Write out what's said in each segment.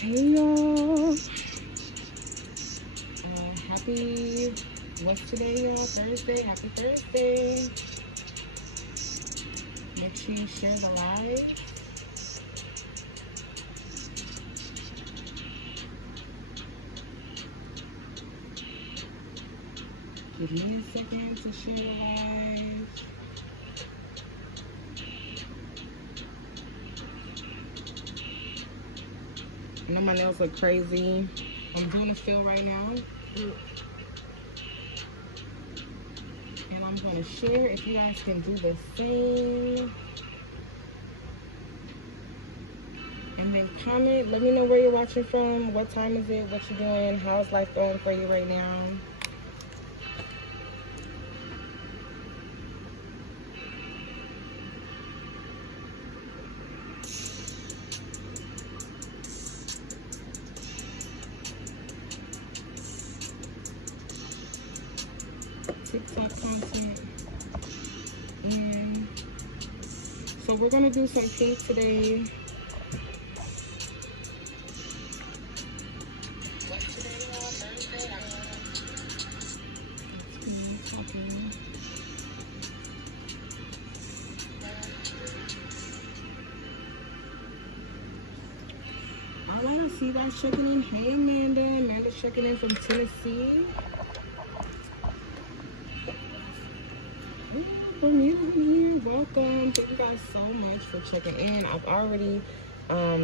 Hey y'all, happy, what's today y'all? Thursday, happy Thursday. Make sure you share the live. Give me a second to share the live. I know my nails look crazy. I'm doing a fill right now. And I'm gonna share if you guys can do the same. And then comment, let me know where you're watching from, what time is it, what you're doing, how's life going for you right now. TikTok content. And so we're gonna do some pink today. All right, I see you guys checking in. Hey, Amanda. Amanda's checking in from Tennessee. Bermuda here. Welcome. Thank you guys so much for checking in. I've already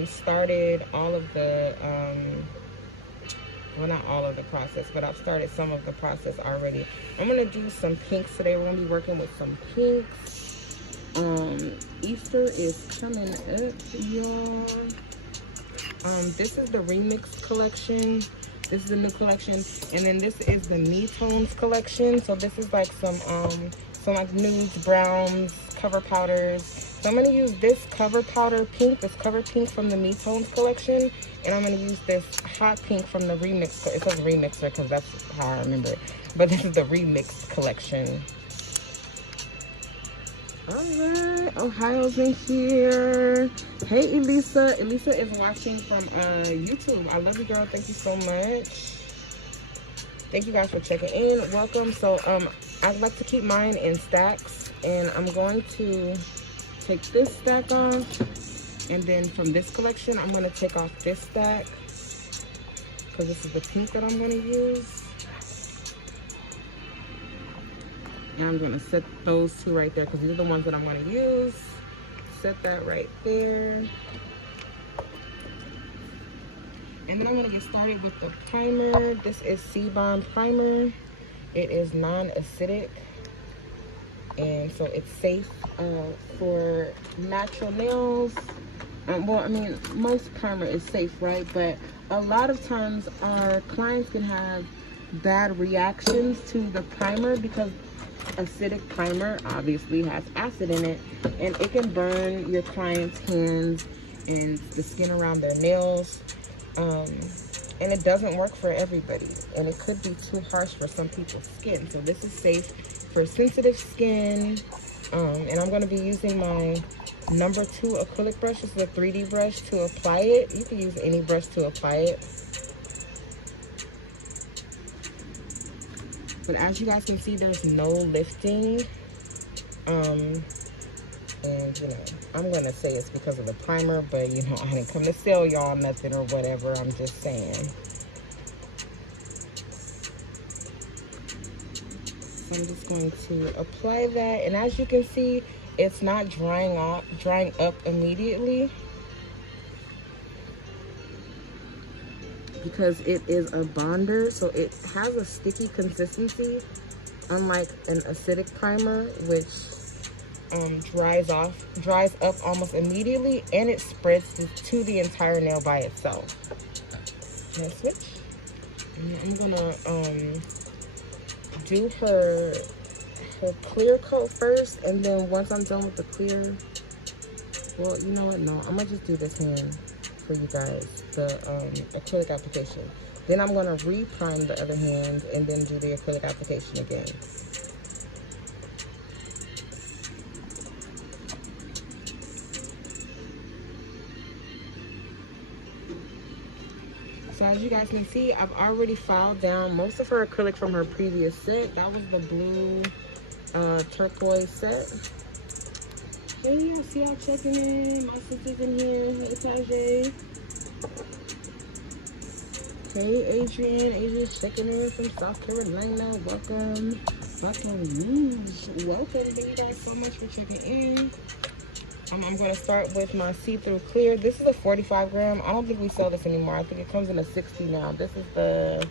started all of the, well, not all of the process, but I've started some of the process already. I'm going to do some pinks today. We're going to be working with some pinks. Easter is coming up, y'all. This is the remix collection. This is the new collection, and then this is the Sea Tonez collection. So this is like some like nudes, browns, cover powders. So I'm gonna use this cover powder pink, this cover pink from the Sea Tonez collection, and I'm gonna use this hot pink from the remix. It says remixer because that's how I remember it, but this is the remix collection. All right, Ohio's in here. Hey, Elisa. Elisa is watching from YouTube. I love you, girl. Thank you so much. Thank you guys for checking in. Welcome. So, I'd like to keep mine in stacks, and I'm going to take this stack off, and then from this collection, I'm going to take off this stack because this is the pink that I'm going to use. And I'm gonna set those two right there because these are the ones that I'm gonna use. Set that right there. And then I'm gonna get started with the primer. This is Sea Bond Primer. It is non-acidic. And so it's safe for natural nails. Well, I mean, most primer is safe, right? But a lot of times our clients can have bad reactions to the primer because acidic primer obviously has acid in it, and it can burn your client's hands and the skin around their nails, and it doesn't work for everybody, and it could be too harsh for some people's skin. So this is safe for sensitive skin, and I'm going to be using my number 2 acrylic brush. This is a 3D brush to apply it. You can use any brush to apply it. But as you guys can see, there's no lifting. And, you know, I'm going to say it's because of the primer, but, you know, I didn't come to sell y'all nothing or whatever. I'm just saying. So I'm just going to apply that. And as you can see, it's not drying up immediately, because it is a bonder, so it has a sticky consistency, unlike an acidic primer, which dries up almost immediately, and it spreads to the entire nail by itself. Now switch. And I'm gonna do her clear coat first, and then once I'm done with the clear, well, you know what? No, I'm gonna just do this hand for you guys, the acrylic application. Then I'm going to re-prime the other hand and then do the acrylic application again. So as you guys can see, I've already filed down most of her acrylic from her previous set. That was the blue turquoise set. Hey, y'all see y'all checking in. My sister's in here. Hey, Tajay. Hey, Adrian. Adrian's checking in from South Carolina. Welcome. Welcome. Thank you guys so much for checking in. I'm going to start with my see-through clear. This is a 45 gram. I don't think we sell this anymore. I think it comes in a 60 now. This is the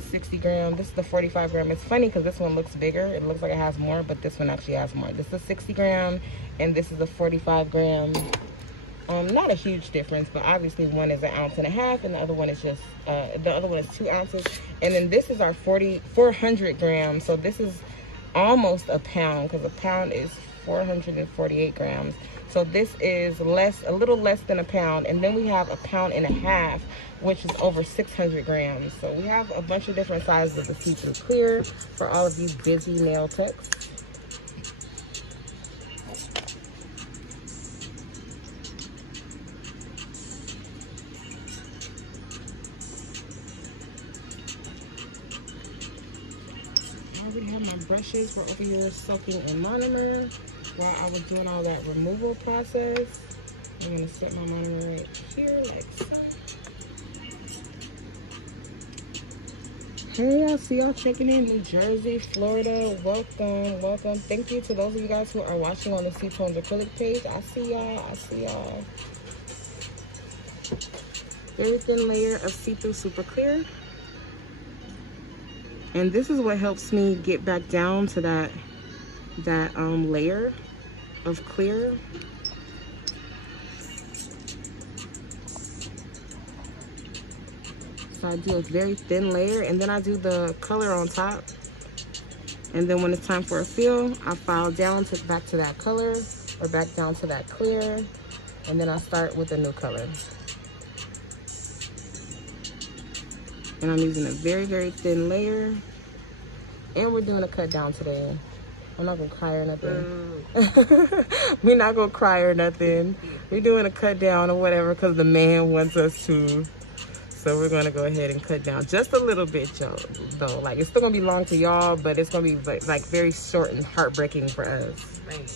60 gram. This is the 45 gram. It's funny because this one looks bigger. It looks like it has more, but this one actually has more. This is a 60 gram, and this is a 45 gram. Not a huge difference, but obviously one is 1.5 ounces, and the other one is just the other one is 2 ounces. And then this is our 400 grams. So this is almost a pound, because a pound is 448 grams. So this is a little less than a pound. And then we have 1.5 pounds, which is over 600 grams. So we have a bunch of different sizes of the see-through clear for all of you busy nail techs. I already have my brushes. We're over here soaking in monomer while I was doing all that removal process. I'm going to set my monomer right here like so. Hey, I see y'all checking in. New Jersey, Florida. Welcome, welcome. Thank you to those of you guys who are watching on the Sea Tonez Acrylic page. I see y'all. I see y'all. Very thin layer of see-through super clear. And this is what helps me get back down to that layer of clear. So I do a very thin layer, and then I do the color on top. And then when it's time for a fill, I file down back to that color, or back down to that clear, and then I start with a new color. And I'm using a very, very thin layer. And we're doing a cut down today. I'm not gonna cry or nothing. We're not gonna cry or nothing. We're doing a cut down or whatever because the man wants us to. So we're gonna go ahead and cut down just a little bit, y'all, though. Like, it's still gonna be long to y'all, but it's gonna be like very short and heartbreaking for us. Right.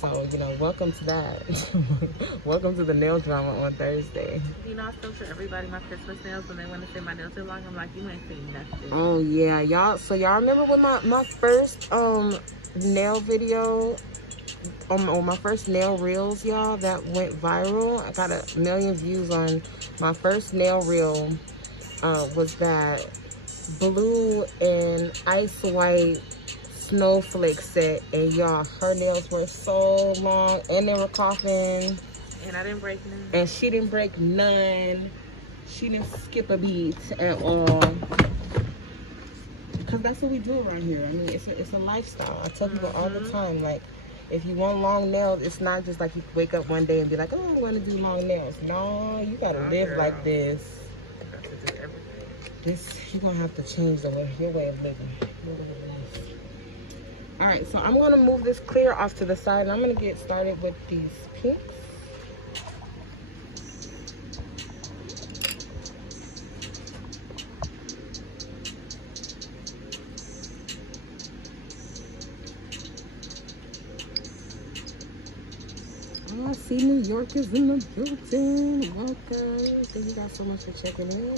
So, you know, welcome to that. Welcome to the nail drama on Thursday. You know, I still show everybody my Christmas nails when they want to say my nails too long. I'm like, you ain't seen nothing. Oh, yeah. Y'all, so y'all remember when my first nail video, on my first nail reels, y'all, that went viral? I got 1 million views on my first nail reel. Was that blue and ice white snowflake set, and y'all, her nails were so long and they were coughing, and I didn't break none, and she didn't break none. She didn't skip a beat at all, because that's what we do around here. I mean, it's a lifestyle. I tell people all the time, like, if you want long nails, it's not just like you wake up one day and be like, oh, I'm going to do long nails. No, you gotta live like this. You're gonna have to change your way of living. All right, so I'm gonna move this clear off to the side, and I'm gonna get started with these pinks. Oh, I see New York is in the building. Welcome. Thank you guys so much for checking in.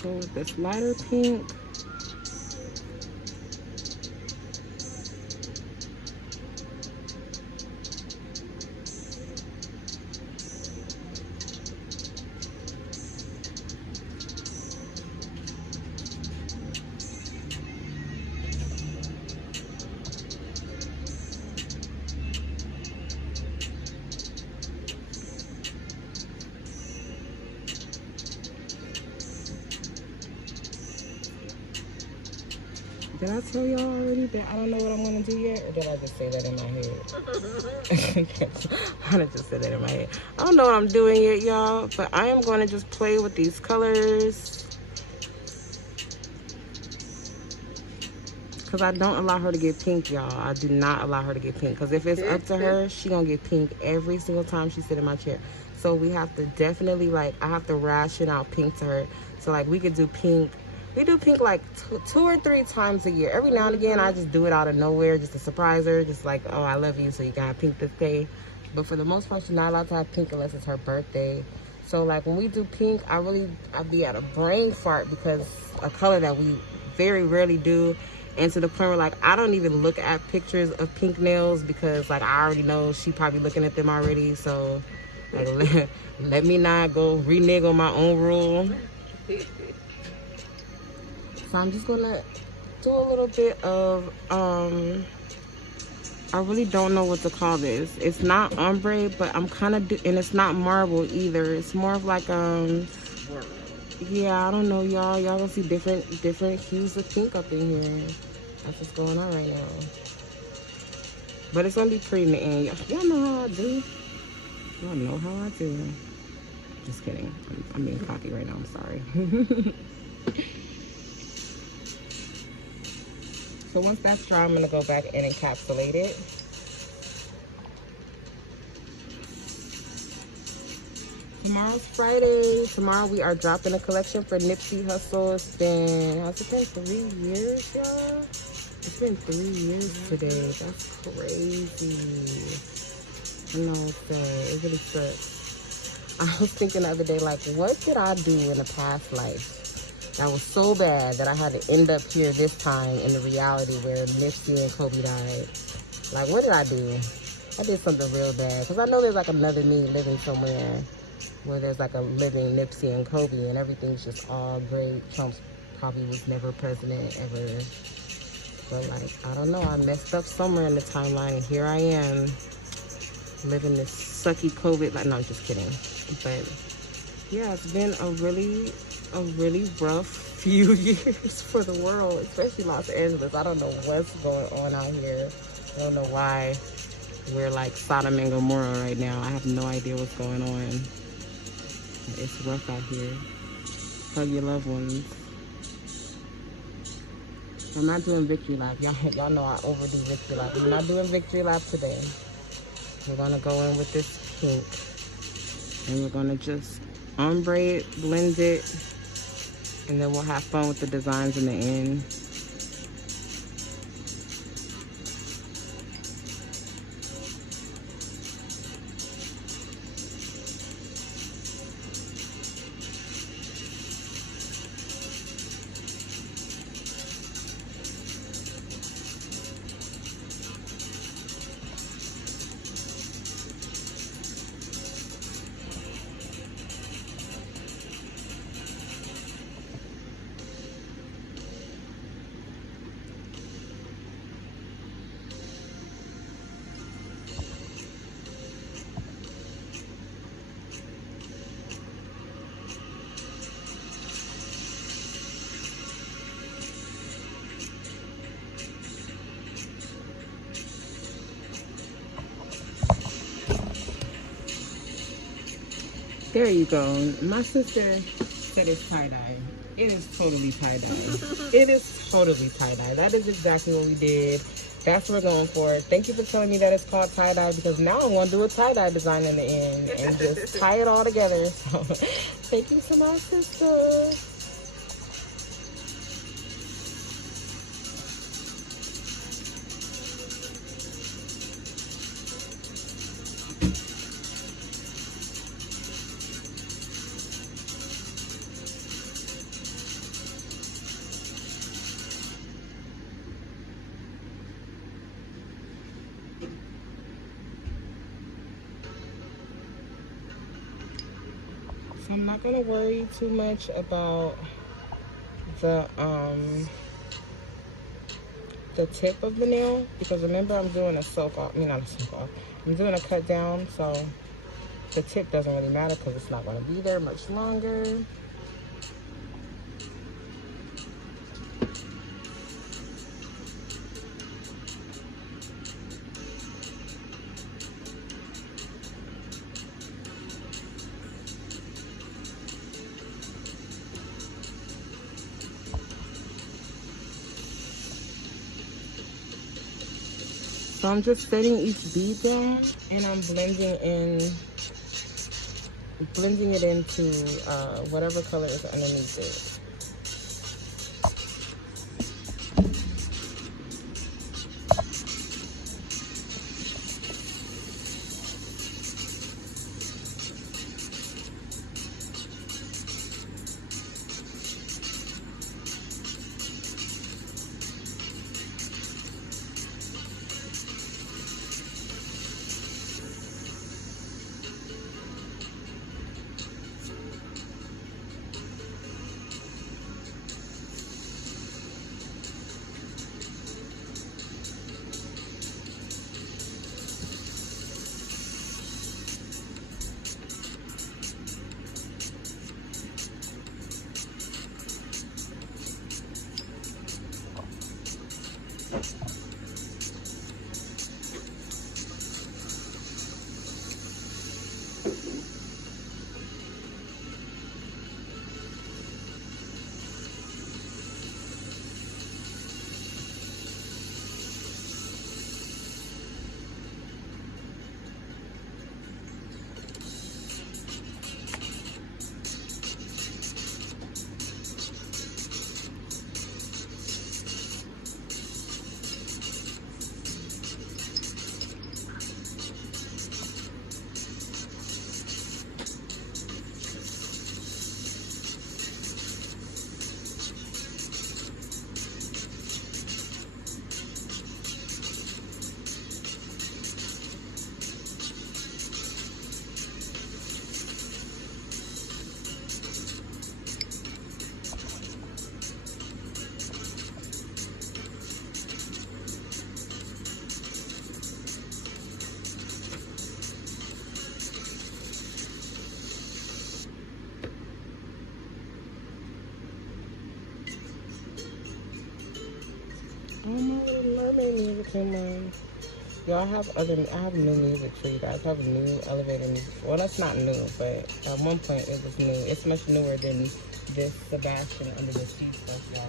Go with this lighter pink. Did I tell y'all already that I don't know what I'm gonna do yet? Or did I just say that in my head? I just said that in my head. I don't know what I'm doing yet, y'all, but I am gonna just play with these colors. Because I don't allow her to get pink, y'all. I do not allow her to get pink. Because if it's up to her, she gonna get pink every single time she sit in my chair. So we have to definitely, like, I have to ration out pink to her. So, like, we could do pink. We do pink, like, two or three times a year. Every now and again, I just do it out of nowhere just to surprise her. Just like, oh, I love you, so you got pink this day. But for the most part, she's not allowed to have pink unless it's her birthday. So, like, when we do pink, I be at a brain fart because a color that we very rarely do. And to the point where, like, I don't even look at pictures of pink nails because, like, I already know she probably looking at them already. So, like, let me not go renege on my own rule. So I'm just gonna do a little bit of, I really don't know what to call this. It's not ombre, but I'm kind of, and it's not marble either. It's more of like, yeah, I don't know, y'all. Y'all gonna see different hues of pink up in here. That's what's going on right now. But it's gonna be pretty in the end. Y'all know how I do. Y'all know how I do. Just kidding. I'm being cocky right now. I'm sorry. So once that's dry, I'm gonna go back and encapsulate it. Tomorrow's Friday. Tomorrow we are dropping a collection for Nipsey Hussle. It's been, has it been 3 years, y'all? It's been 3 years today. That's crazy. I know, it really sucks. I was thinking the other day, like, what did I do in a past life that was so bad that I had to end up here this time in the reality where Nipsey and Kobe died? Like, what did I do? I did something real bad. Because I know there's, like, another me living somewhere where there's, like, a living Nipsey and Kobe and everything's just all great. Trump probably was never president ever. But, like, I don't know. I messed up somewhere in the timeline, and here I am living this sucky COVID. Like, no, I'm just kidding. But, yeah, it's been a really rough few years for the world, especially Los Angeles. I don't know what's going on out here. I don't know why we're like Sodom and Gomorrah right now. I have no idea what's going on. It's rough out here. Hug your loved ones. I'm not doing victory lap. Y'all know I overdo victory lap. I'm not doing victory lap today. We're gonna go in with this pink, and we're gonna just ombre it, blend it, and then we'll have fun with the designs in the end. There you go. My sister said it's tie-dye. It is totally tie-dye. It is totally tie-dye. That is exactly what we did. That's what we're going for. Thank you for telling me that it's called tie-dye, because now I'm going to do a tie-dye design in the end and just tie it all together. So thank you to my sister. So I'm not gonna worry too much about the tip of the nail, because remember I'm doing a soak off. I mean, not a soak off. I'm doing a cut down, so the tip doesn't really matter because it's not gonna be there much longer. So I'm just setting each bead down, and I'm blending it into whatever color is underneath it. Oh, my Little Mermaid music came on. Y'all, I have new music for you guys. I have new elevator music. Well, that's not new, but at one point it was new. It's much newer than this Sebastian Under the Sea stuff, y'all.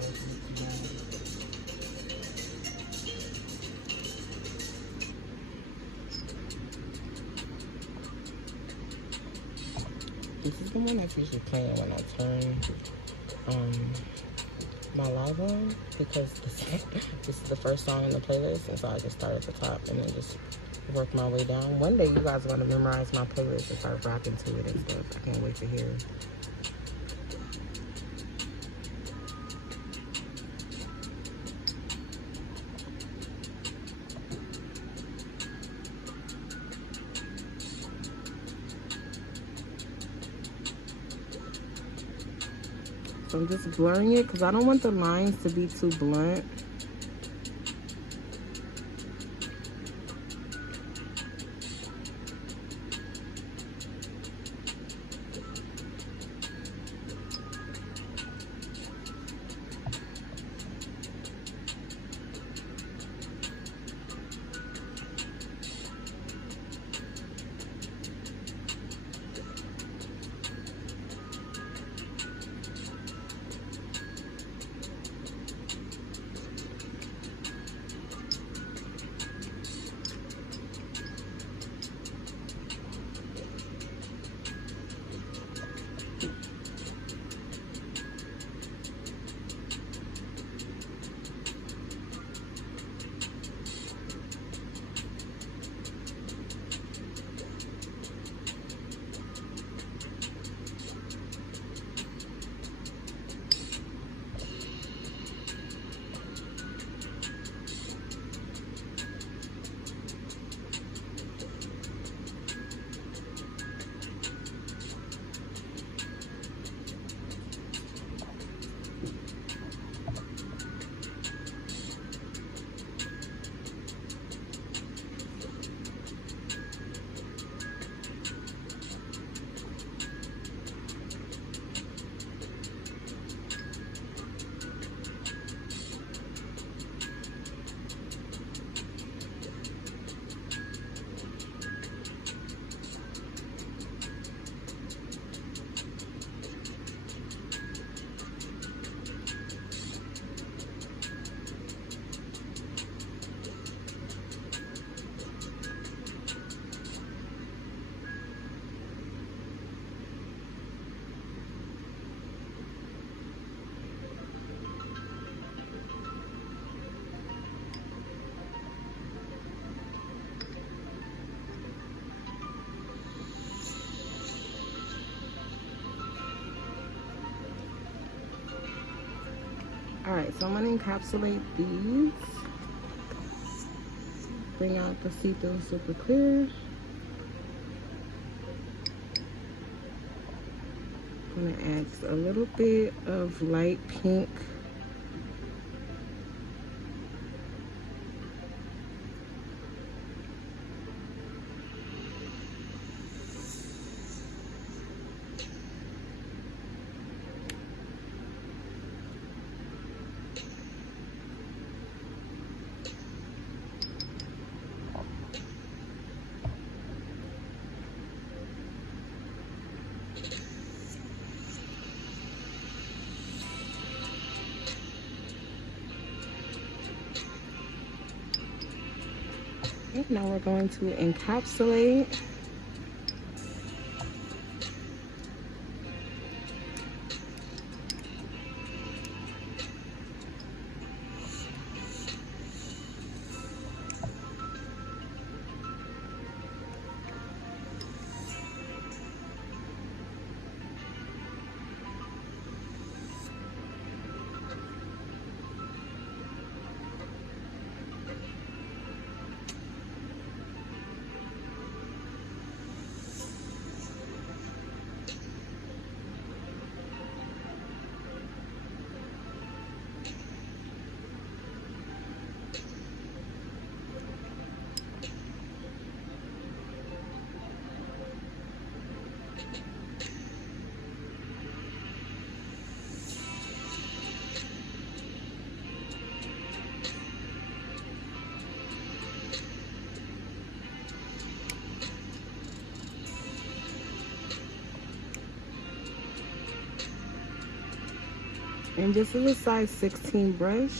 This is the one that's usually playing when I turn my live on, because this is the first song in the playlist, and so I just start at the top and then just work my way down. One day you guys are going to memorize my playlist and start rocking to it and stuff. I can't wait to hear. So I'm just blurring it because I don't want the lines to be too blunt. All right, so I'm gonna encapsulate these. Bring out the see-through super clear. I'm gonna add just a little bit of light pink. Okay, now we're going to encapsulate. And this is a size 16 brush.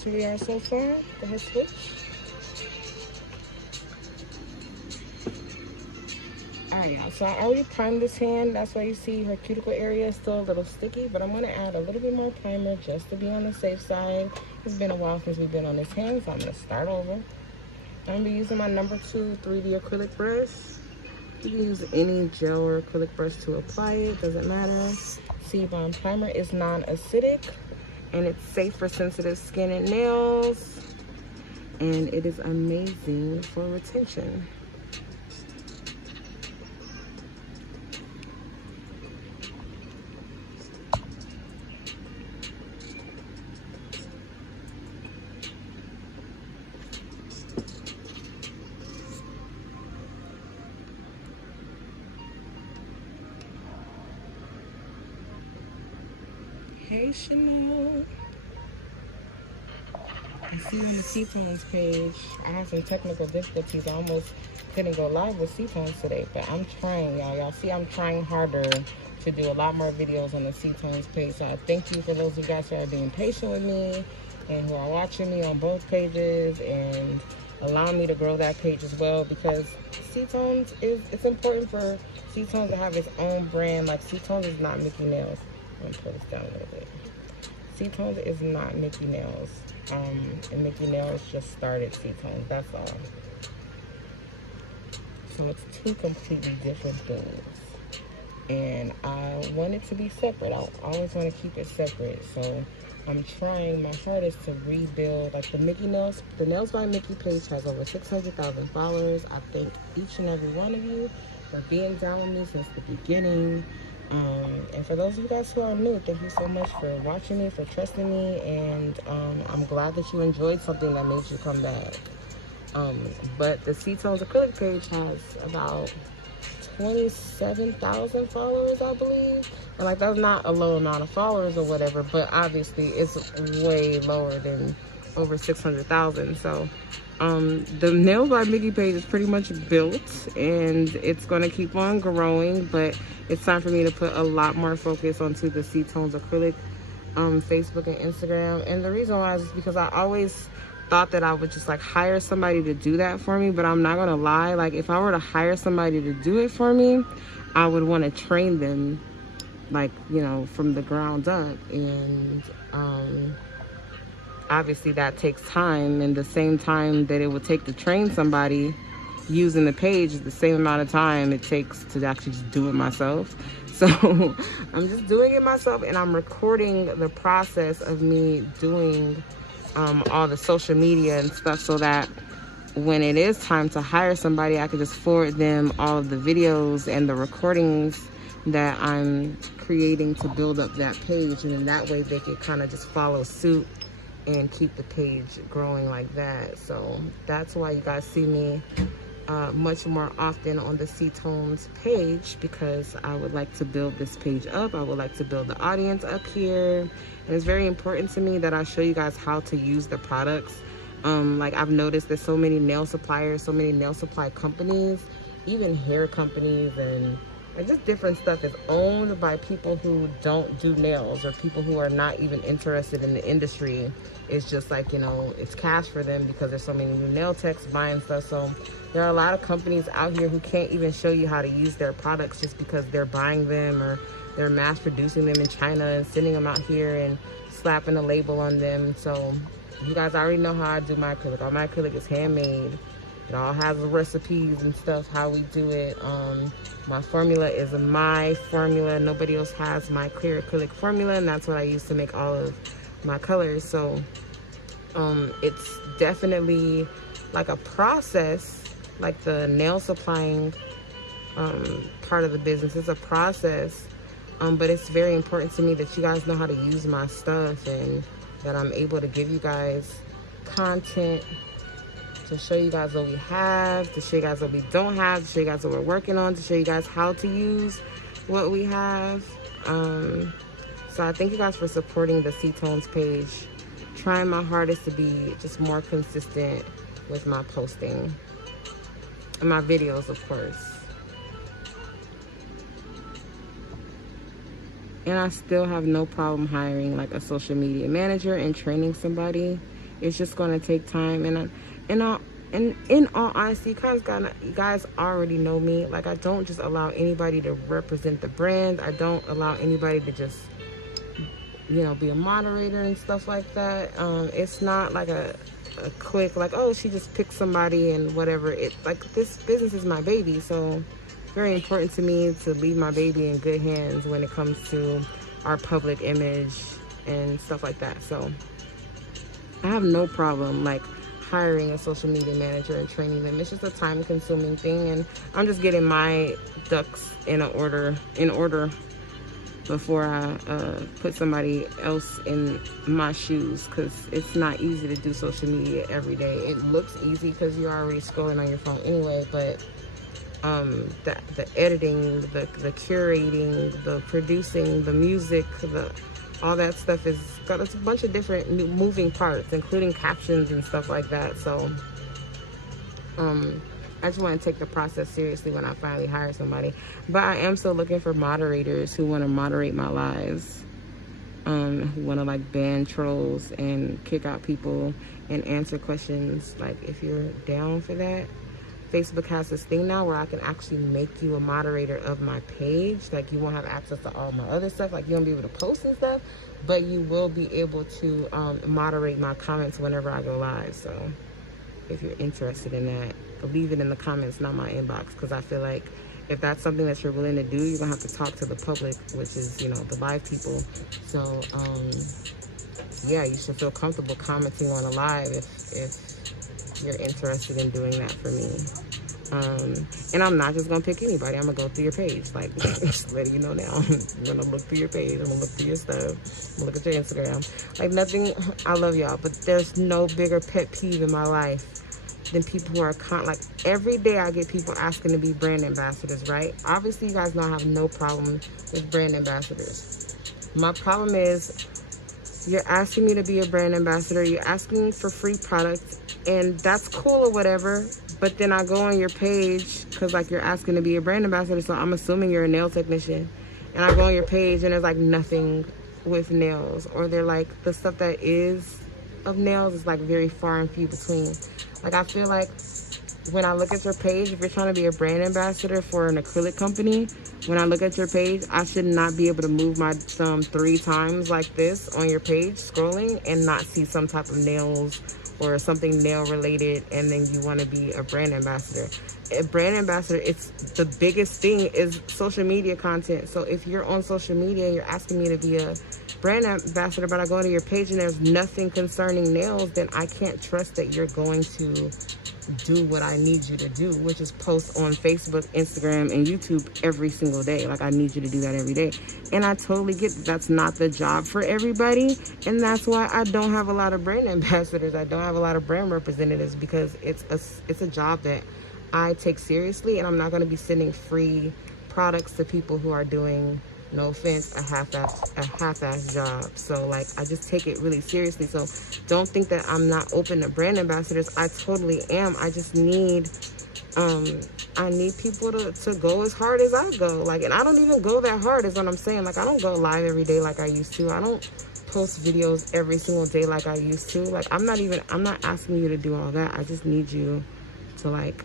that's where we are so far. Go ahead, switch. Alright, y'all, so I already primed this hand. That's why you see her cuticle area is still a little sticky, but I'm going to add a little bit more primer just to be on the safe side. It's been a while since we've been on this hand, so I'm going to start over. I'm going to be using my number 2 3D acrylic brush. You can use any gel or acrylic brush to apply it, doesn't matter. Sea Bond primer is non-acidic, and it's safe for sensitive skin and nails, and it is amazing for retention. Hey Chanel. I see you on the Sea Tonez page. I have some technical difficulties. I almost couldn't go live with Sea Tonez today, but I'm trying, y'all. Y'all see I'm trying harder to do a lot more videos on the Sea Tonez page. So I thank you for those of you guys who are being patient with me and who are watching me on both pages and allowing me to grow that page as well, because Sea Tonez it's important for Sea Tonez to have its own brand. Like, Sea Tonez is not Mickey Nails. I'm gonna pull this down a little bit. Sea Tonez is not Mickey Nails. And Mickey Nails just started Sea Tonez, that's all. So it's two completely different things. And I want it to be separate. I always want to keep it separate. So I'm trying my hardest to rebuild. Like, the Mickey Nails, the Nails by Mickey page has over 600,000 followers. I thank each and every one of you for being down with me since the beginning. And for those of you guys who are new, thank you so much for watching me, for trusting me, and I'm glad that you enjoyed something that made you come back. But the Sea Tonez Acrylic page has about 27,000 followers, I believe. And like, that's not a low amount of followers or whatever, but obviously it's way lower than over 600,000. So the Nails by Mickey page is pretty much built, and it's going to keep on growing, but it's time for me to put a lot more focus onto the Sea Tonez Acrylic Facebook and Instagram. And the reason why is because I always thought that I would just like hire somebody to do that for me, but I'm not gonna lie, like, if I were to hire somebody to do it for me, I would want to train them, like, you know, from the ground up. And obviously that takes time, and the same time that it would take to train somebody using the page is the same amount of time it takes to actually just do it myself. So I'm just doing it myself, and I'm recording the process of me doing all the social media and stuff, so that when it is time to hire somebody, I can just forward them all of the videos and the recordings that I'm creating to build up that page, and then that way they can kind of just follow suit and keep the page growing like that. So that's why you guys see me much more often on the Sea Tonez page, because I would like to build this page up. I would like to build the audience up here, and it's very important to me that I show you guys how to use the products. Like, I've noticed that so many nail suppliers, so many nail supply companies, even hair companies and just different stuff is owned by people who don't do nails, or people who are not even interested in the industry. It's just like, you know, it's cash for them because there's so many new nail techs buying stuff. So there are a lot of companies out here who can't even show you how to use their products just because they're buying them, or they're mass producing them in China and sending them out here and slapping a label on them. So you guys already know how I do my acrylic. All my acrylic is handmade. It all has the recipes and stuff, how we do it. My formula is my formula. Nobody else has my clear acrylic formula, and that's what I use to make all of my colors. So it's definitely like a process, like the nail supplying part of the business. It's a process, but it's very important to me that you guys know how to use my stuff, and that I'm able to give you guys content to show you guys what we have, to show you guys what we don't have, to show you guys what we're working on, to show you guys how to use what we have. So I thank you guys for supporting the Sea Tonez page. Trying my hardest to be just more consistent with my posting and my videos, of course. And I still have no problem hiring like a social media manager and training somebody It's just going to take time. And in all honesty, you guys already know me. Like, I don't just allow anybody to represent the brand. I don't allow anybody to just, you know, be a moderator and stuff like that. It's not like a quick, like, oh, she just picked somebody and whatever. It, like, this business is my baby, so it's very important to me to leave my baby in good hands when it comes to our public image and stuff like that. So I have no problem like hiring a social media manager and training them. It's just a time consuming thing, and I'm just getting my ducks in order before I put somebody else in my shoes, because it's not easy to do social media every day. It looks easy because you're already scrolling on your phone anyway, but the editing, the curating, the producing, the music, all that stuff is got a bunch of different moving parts, including captions and stuff like that. So I just want to take the process seriously when I finally hire somebody. But I am still looking for moderators who want to moderate my lives, who want to like ban trolls and kick out people and answer questions. Like, if you're down for that, Facebook has this thing now where I can actually make you a moderator of my page. Like, you won't have access to all my other stuff. Like, you won't be able to post and stuff, but you will be able to moderate my comments whenever I go live. So if you're interested in that, leave it in the comments, not my inbox, because I feel like if that's something that you're willing to do, you're gonna have to talk to the public, which is, you know, the live people. So yeah, you should feel comfortable commenting on a live if you're interested in doing that for me. And I'm not just gonna pick anybody. I'm gonna go through your page, like, just letting you know now. I'm gonna look through your page, I'm gonna look through your stuff, I'm gonna look at your Instagram. Like, nothing, I love y'all, but there's no bigger pet peeve in my life than people who are like, every day I get people asking to be brand ambassadors, right? Obviously, you guys know I have no problem with brand ambassadors. My problem is, you're asking me to be a brand ambassador, you're asking for free products, and that's cool or whatever, but then I go on your page, because like you're asking to be a brand ambassador, so I'm assuming you're a nail technician, and I go on your page and there's like nothing with nails, or they're like, the stuff that is of nails is like very far and few between. Like, I feel like when I look at your page, if you're trying to be a brand ambassador for an acrylic company, when I look at your page, I should not be able to move my thumb 3 times like this on your page scrolling and not see some type of nails or something nail related, and then you want to be a brand ambassador. A brand ambassador, it's the biggest thing is social media content. So if you're on social media and you're asking me to be a brand ambassador, but I go to your page and there's nothing concerning nails, then I can't trust that you're going to do what I need you to do, which is post on Facebook, Instagram, and YouTube every single day. Like, I need you to do that every day. And I totally get that that's not the job for everybody, and that's why I don't have a lot of brand ambassadors. I don't have a lot of brand representatives, because it's a job that I take seriously, and I'm not going to be sending free products to people who are doing, no offense, a half-ass job. So like, I just take it really seriously. So don't think that I'm not open to brand ambassadors. I totally am. I just need I need people to go as hard as I go. Like, and I don't even go that hard, is what I'm saying. Like, I don't go live every day like I used to. I don't post videos every single day like I used to. Like, I'm not asking you to do all that. I just need you to like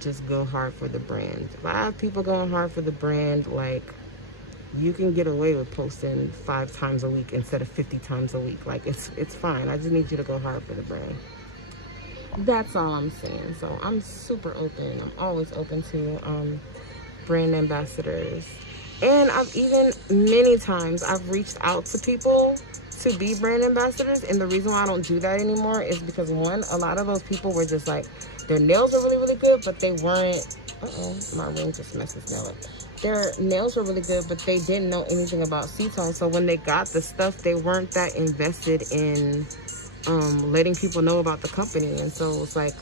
just go hard for the brand. If I have people going hard for the brand, like, you can get away with posting 5 times a week instead of 50 times a week. Like, it's fine. I just need you to go hard for the brand. That's all I'm saying. So I'm super open. I'm always open to brand ambassadors. And I've even, many times, I've reached out to people to be brand ambassadors. And the reason why I don't do that anymore is because, one, a lot of those people were just like, their nails are really, really good, but they weren't, my ring just messed this nail up. Their nails were really good, but they didn't know anything about Sea Tonez. So when they got the stuff, they weren't that invested in letting people know about the company. And so it's like,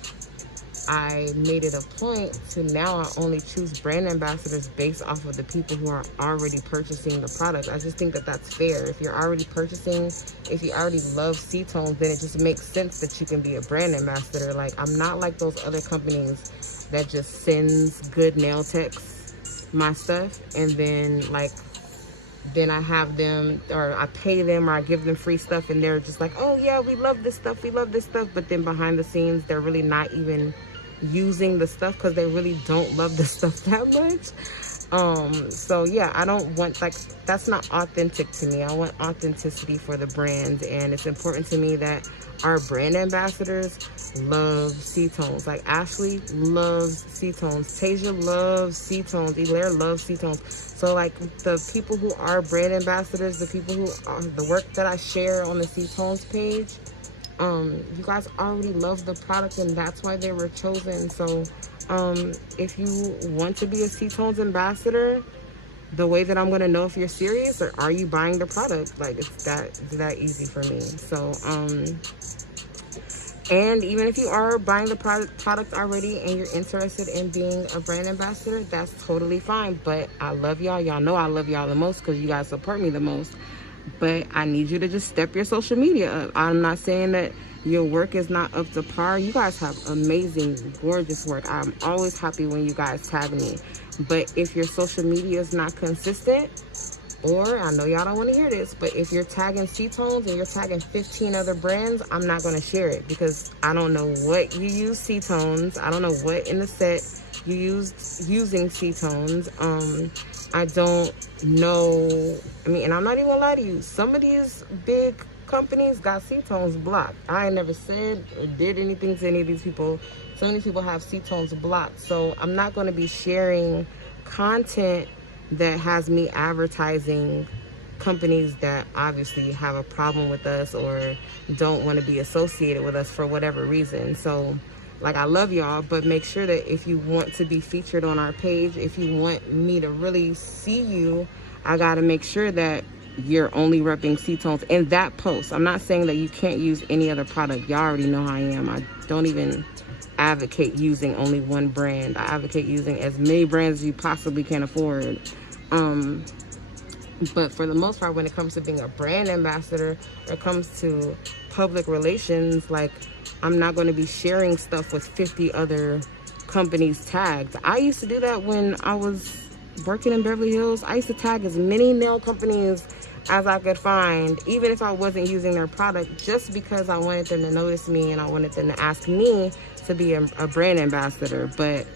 I made it a point to now I only choose brand ambassadors based off of the people who are already purchasing the product. I just think that that's fair. If you're already purchasing, if you already love Sea Tonez, then it just makes sense that you can be a brand ambassador. Like, I'm not like those other companies that just sends good nail techs my stuff and then like then I have them, or I pay them, or I give them free stuff, and they're just like, oh yeah, we love this stuff, we love this stuff. But then behind the scenes, they're really not even using the stuff because they really don't love the stuff that much. So yeah, I don't want, like, that's not authentic to me. I want authenticity for the brand, and it's important to me that our brand ambassadors love Sea Tonez. Like, Ashley loves Sea Tonez, Tasia loves Sea Tonez, Elaire loves Sea Tonez. So like, the people who are brand ambassadors, the people who are the work that I share on the Sea Tonez page, you guys already love the product, and that's why they were chosen. So if you want to be a Sea Tonez ambassador, the way that I'm going to know if you're serious or are you buying the product, like, it's that easy for me. So and even if you are buying the product already and you're interested in being a brand ambassador, that's totally fine. But I love y'all. Y'all know I love y'all the most because you guys support me the most. But I need you to just step your social media up. I'm not saying that your work is not up to par. You guys have amazing, gorgeous work. I'm always happy when you guys tag me. But if your social media is not consistent, or, I know y'all don't want to hear this, but if you're tagging Sea Tonez and you're tagging 15 other brands, I'm not going to share it because I don't know what you use Sea Tonez. I don't know what in the set you used using Sea Tonez. I don't know. I mean, and I'm not even gonna lie to you, some of these big companies got Sea Tonez blocked. I ain't never said or did anything to any of these people. So many people have Sea Tonez blocked. So I'm not going to be sharing content that has me advertising companies that obviously have a problem with us or don't want to be associated with us for whatever reason. So, like, I love y'all, but make sure that if you want to be featured on our page, if you want me to really see you, I got to make sure that you're only repping Sea Tonez in that post. I'm not saying that you can't use any other product. Y'all already know how I am. I don't even advocate using only one brand. I advocate using as many brands as you possibly can afford. But for the most part, when it comes to being a brand ambassador, when it comes to public relations, like, I'm not going to be sharing stuff with 50 other companies tagged. I used to do that when I was working in Beverly Hills. I used to tag as many nail companies as I could find, even if I wasn't using their product, just because I wanted them to notice me and I wanted them to ask me to be a brand ambassador. But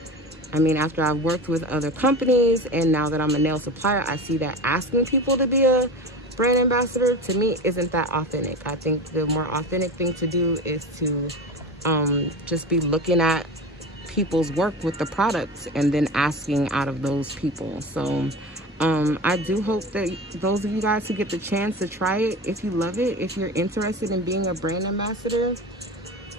I mean, after I've worked with other companies and now that I'm a nail supplier, I see that asking people to be a brand ambassador, to me, isn't that authentic. I think the more authentic thing to do is to just be looking at people's work with the products and then asking out of those people. So I do hope that those of you guys who get the chance to try it, if you love it, if you're interested in being a brand ambassador,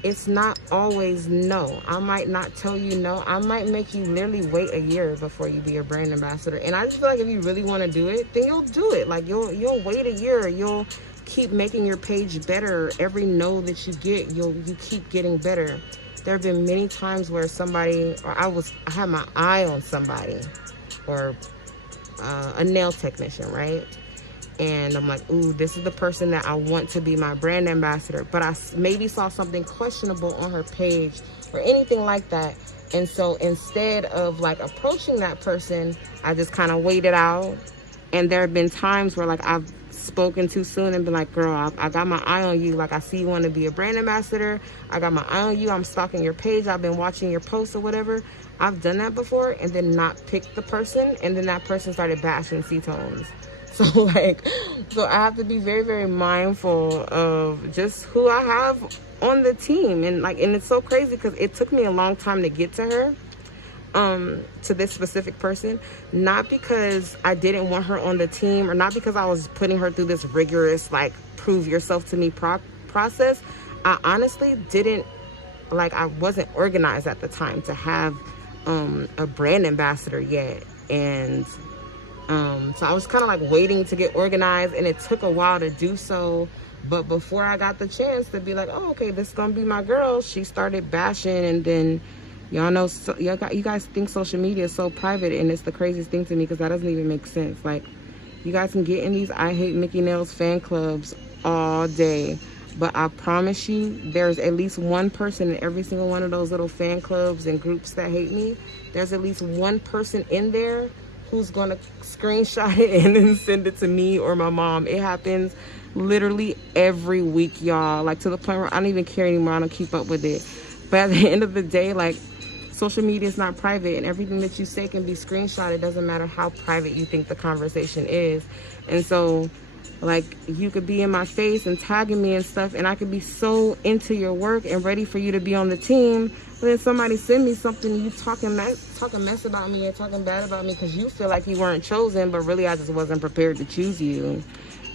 it's not always no. I might not tell you no. I might make you literally wait a year before you be a brand ambassador. And I just feel like if you really want to do it, then you'll do it. Like, you'll wait a year. You'll keep making your page better. Every no that you get, you keep getting better. There have been many times where somebody, or I had my eye on somebody, or a nail technician, right? And I'm like, ooh, this is the person that I want to be my brand ambassador. But I maybe saw something questionable on her page or anything like that. And so instead of like approaching that person, I just kind of waited out. And there have been times where like I've spoken too soon and been like, girl, I got my eye on you. Like, I see you want to be a brand ambassador. I got my eye on you. I'm stalking your page. I've been watching your posts or whatever. I've done that before and then not picked the person. And then that person started bashing Sea Tonez. So like, so I have to be very, very mindful of just who I have on the team. And like, and it's so crazy because it took me a long time to get to her, to this specific person, not because I didn't want her on the team or not because I was putting her through this rigorous, like, prove yourself to me process. I honestly didn't, like, I wasn't organized at the time to have, a brand ambassador yet. And, so I was kind of like waiting to get organized, and it took a while to do so. But before I got the chance to be like, oh, okay, this is gonna be my girl, she started bashing. And then, y'all know, so, you guys think social media is so private, and it's the craziest thing to me because that doesn't even make sense. Like, you guys can get in these I Hate Mickey Nails fan clubs all day, but I promise you there's at least one person in every single one of those little fan clubs and groups that hate me. There's at least one person in there who's gonna screenshot it and then send it to me or my mom. It happens literally every week, y'all. Like, to the point where I don't even care anymore. I don't keep up with it. But at the end of the day, like, social media is not private, and everything that you say can be screenshotted. It doesn't matter how private you think the conversation is. And so, like, you could be in my face and tagging me and stuff, and I could be so into your work and ready for you to be on the team, but then somebody send me something and you talking mess about me and talking bad about me because you feel like you weren't chosen, but really I just wasn't prepared to choose you.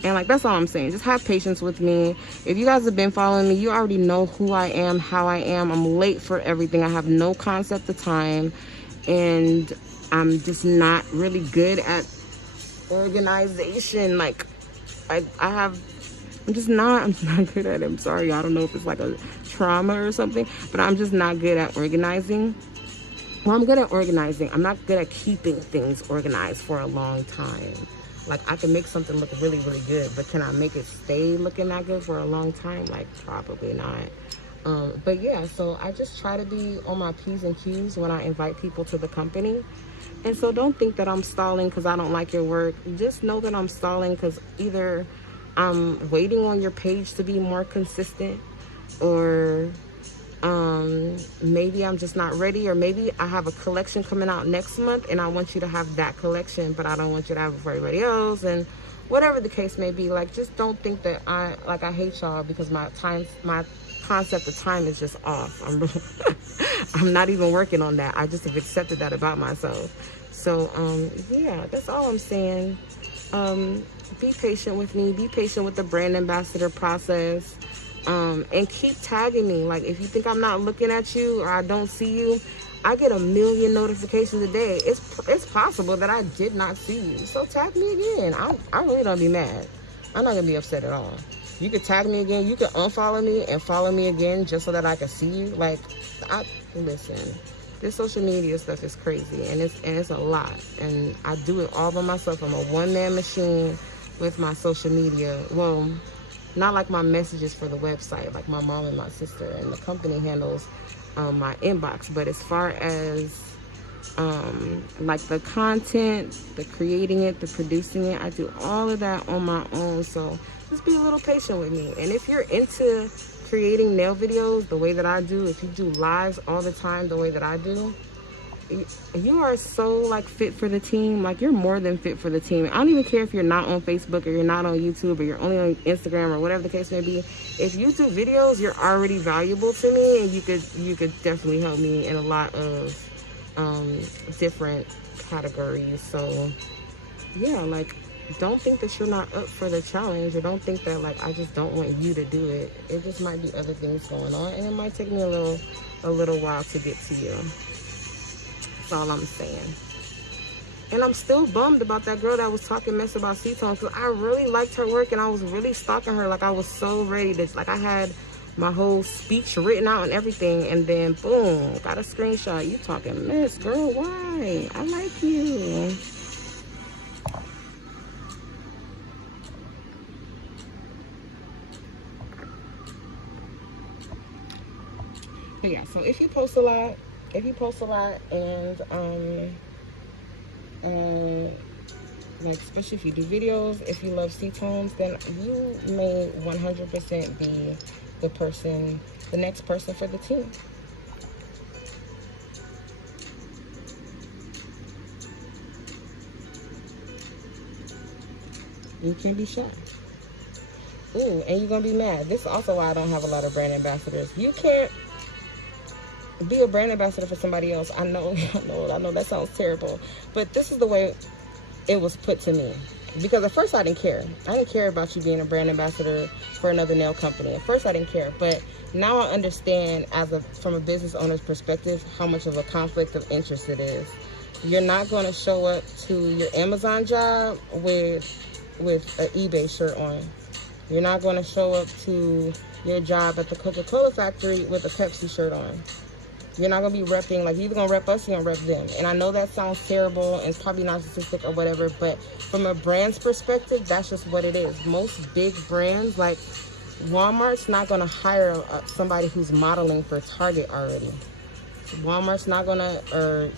And, like, that's all I'm saying. Just have patience with me. If you guys have been following me, you already know who I am, how I am. I'm late for everything. I have no concept of time, and I'm just not really good at organization. Like, I'm just not good at it. I'm sorry. I don't know if it's like a trauma or something, but I'm just not good at organizing. Well, I'm good at organizing. I'm not good at keeping things organized for a long time. Like, I can make something look really, really good, but can I make it stay looking that good for a long time? Like, probably not. But yeah, so I just try to be on my P's and Q's when I invite people to the company. And so don't think that I'm stalling because I don't like your work. Just know that I'm stalling because either I'm waiting on your page to be more consistent, or maybe I'm just not ready, or maybe I have a collection coming out next month and I want you to have that collection, but I don't want you to have it for everybody else, and whatever the case may be. Like, just don't think that I hate y'all because my concept of time is just off. I'm not even working on that. I just have accepted that about myself. So yeah, that's all I'm saying. Be patient with me, be patient with the brand ambassador process. And keep tagging me. Like, if you think I'm not looking at you or I don't see you, I get 1 million notifications a day. It's possible that I did not see you, so tag me again. I really don't be mad. I'm not gonna be upset at all. You could tag me again. You could unfollow me and follow me again just so that I can see you. Like, listen, this social media stuff is crazy, and it's a lot, and I do it all by myself. I'm a one-man machine with my social media. Well, not like my messages for the website, like my mom and my sister, and the company handles my inbox. But as far as like the content, the creating it, the producing it, I do all of that on my own. So just be a little patient with me. And if you're into creating nail videos the way that I do, if you do lives all the time the way that I do, you are so, like, fit for the team. Like, you're more than fit for the team. I don't even care if you're not on Facebook or you're not on YouTube or you're only on Instagram or whatever the case may be. If you do videos, you're already valuable to me, and you could definitely help me in a lot of different categories. So yeah, like, don't think that you're not up for the challenge, or don't think that, like, I just don't want you to do it. It just might be other things going on, and it might take me a little while to get to you. That's all I'm saying. And I'm still bummed about that girl that was talking mess about Sea Tonez, because I really liked her work and I was really stalking her. Like, I was so ready to, like, I had my whole speech written out and everything, and then boom, got a screenshot. You talking mess, girl. Why? I like you. But yeah, so if you post a lot, and like, especially if you do videos, if you love Sea Tonez, then you may 100% be the next person for the team. You can't be shy. Ooh, and you're gonna be mad. This is also why I don't have a lot of brand ambassadors. You can't be a brand ambassador for somebody else. I know that sounds terrible, but this is the way it was put to me. Because at first I didn't care. I didn't care about you being a brand ambassador for another nail company. At first I didn't care, but now I understand from a business owner's perspective how much of a conflict of interest it is. You're not going to show up to your Amazon job with an eBay shirt on. You're not going to show up to your job at the Coca-Cola factory with a Pepsi shirt on. You're not going to be repping, like, you're either going to rep us or you're going to rep them. And I know that sounds terrible and it's probably narcissistic or whatever, but from a brand's perspective, that's just what it is. Most big brands, like Walmart's not going to hire somebody who's modeling for Target already. Walmart's not going to, or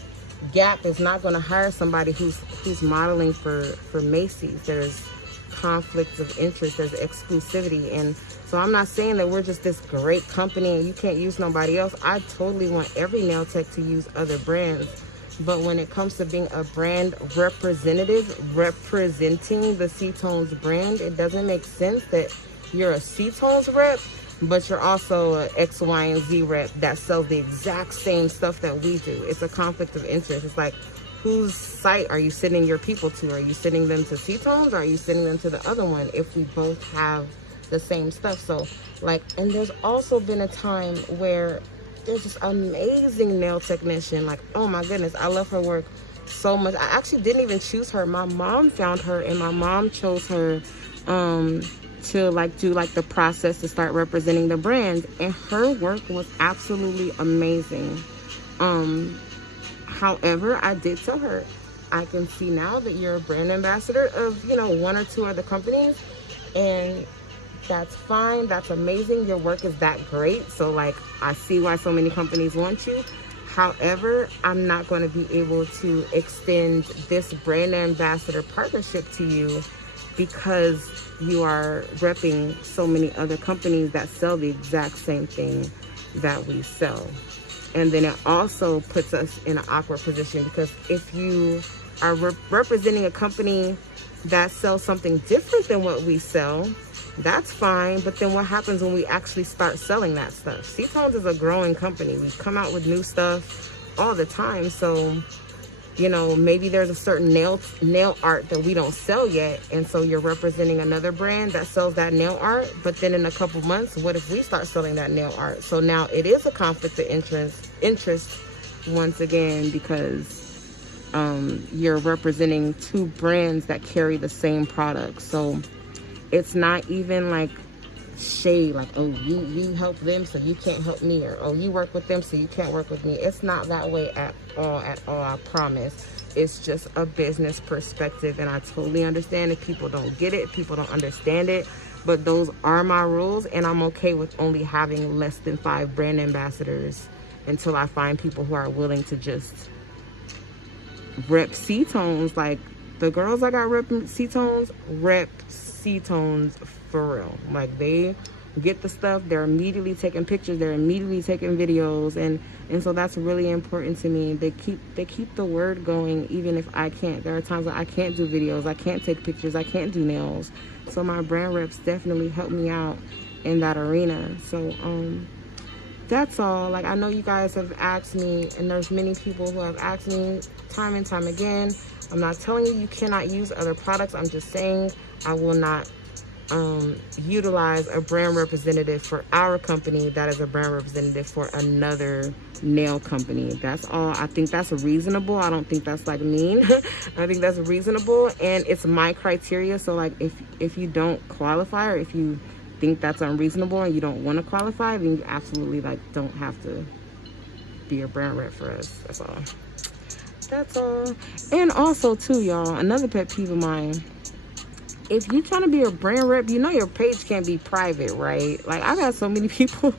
Gap is not going to hire somebody who's modeling for Macy's. There's conflicts of interest, there's exclusivity. And so I'm not saying that we're just this great company and you can't use nobody else. I totally want every nail tech to use other brands. But when it comes to being a brand representative, representing the Sea Tonez brand, it doesn't make sense that you're a Sea Tonez rep, but you're also a X, Y, and Z rep that sells the exact same stuff that we do. It's a conflict of interest. It's like, whose site are you sending your people to? Are you sending them to Sea Tonez, or are you sending them to the other one if we both have the same stuff? So, like, and there's also been a time where there's this amazing nail technician. Like, oh my goodness, I love her work so much. I actually didn't even choose her. My mom found her, and my mom chose her to like do like the process to start representing the brand, and her work was absolutely amazing. However, I did tell her, I can see now that you're a brand ambassador of, you know, one or two other companies, and that's fine, that's amazing, your work is that great, so like I see why so many companies want you. However, I'm not going to be able to extend this brand ambassador partnership to you because you are repping so many other companies that sell the exact same thing that we sell. And then it also puts us in an awkward position, because if you are representing a company that sells something different than what we sell, that's fine. But then what happens when we actually start selling that stuff? Sea Tonez is a growing company. We come out with new stuff all the time. So, you know, maybe there's a certain nail art that we don't sell yet, and so you're representing another brand that sells that nail art. But then in a couple months, what if we start selling that nail art? So now it is a conflict of interest once again, because you're representing two brands that carry the same product. So it's not even like shade, like, oh, you help them so you can't help me, or oh, you work with them so you can't work with me. It's not that way at all, I promise. It's just a business perspective, and I totally understand if people don't get it, people don't understand it, but those are my rules, and I'm okay with only having less than 5 brand ambassadors until I find people who are willing to just rep Sea Tonez. Like, the girls I got rep Sea Tonez, rep Sea Tonez for real. Like, they get the stuff, they're immediately taking pictures, they're immediately taking videos, and so that's really important to me. They keep the word going, even if I can't. There are times where I can't do videos, I can't take pictures, I can't do nails. So my brand reps definitely help me out in that arena. So that's all. Like, I know you guys have asked me, and there's many people who have asked me time and time again. I'm not telling you you cannot use other products. I'm just saying I will not utilize a brand representative for our company that is a brand representative for another nail company. That's all. I think that's reasonable. I don't think that's like mean. I think that's reasonable, and it's my criteria. So like, if you don't qualify, or if you think that's unreasonable and you don't want to qualify, then you absolutely like don't have to be a brand rep for us. That's all. That's all. And also too, y'all, another pet peeve of mine, if you're trying to be a brand rep, you know your page can't be private, right? Like, I've had so many people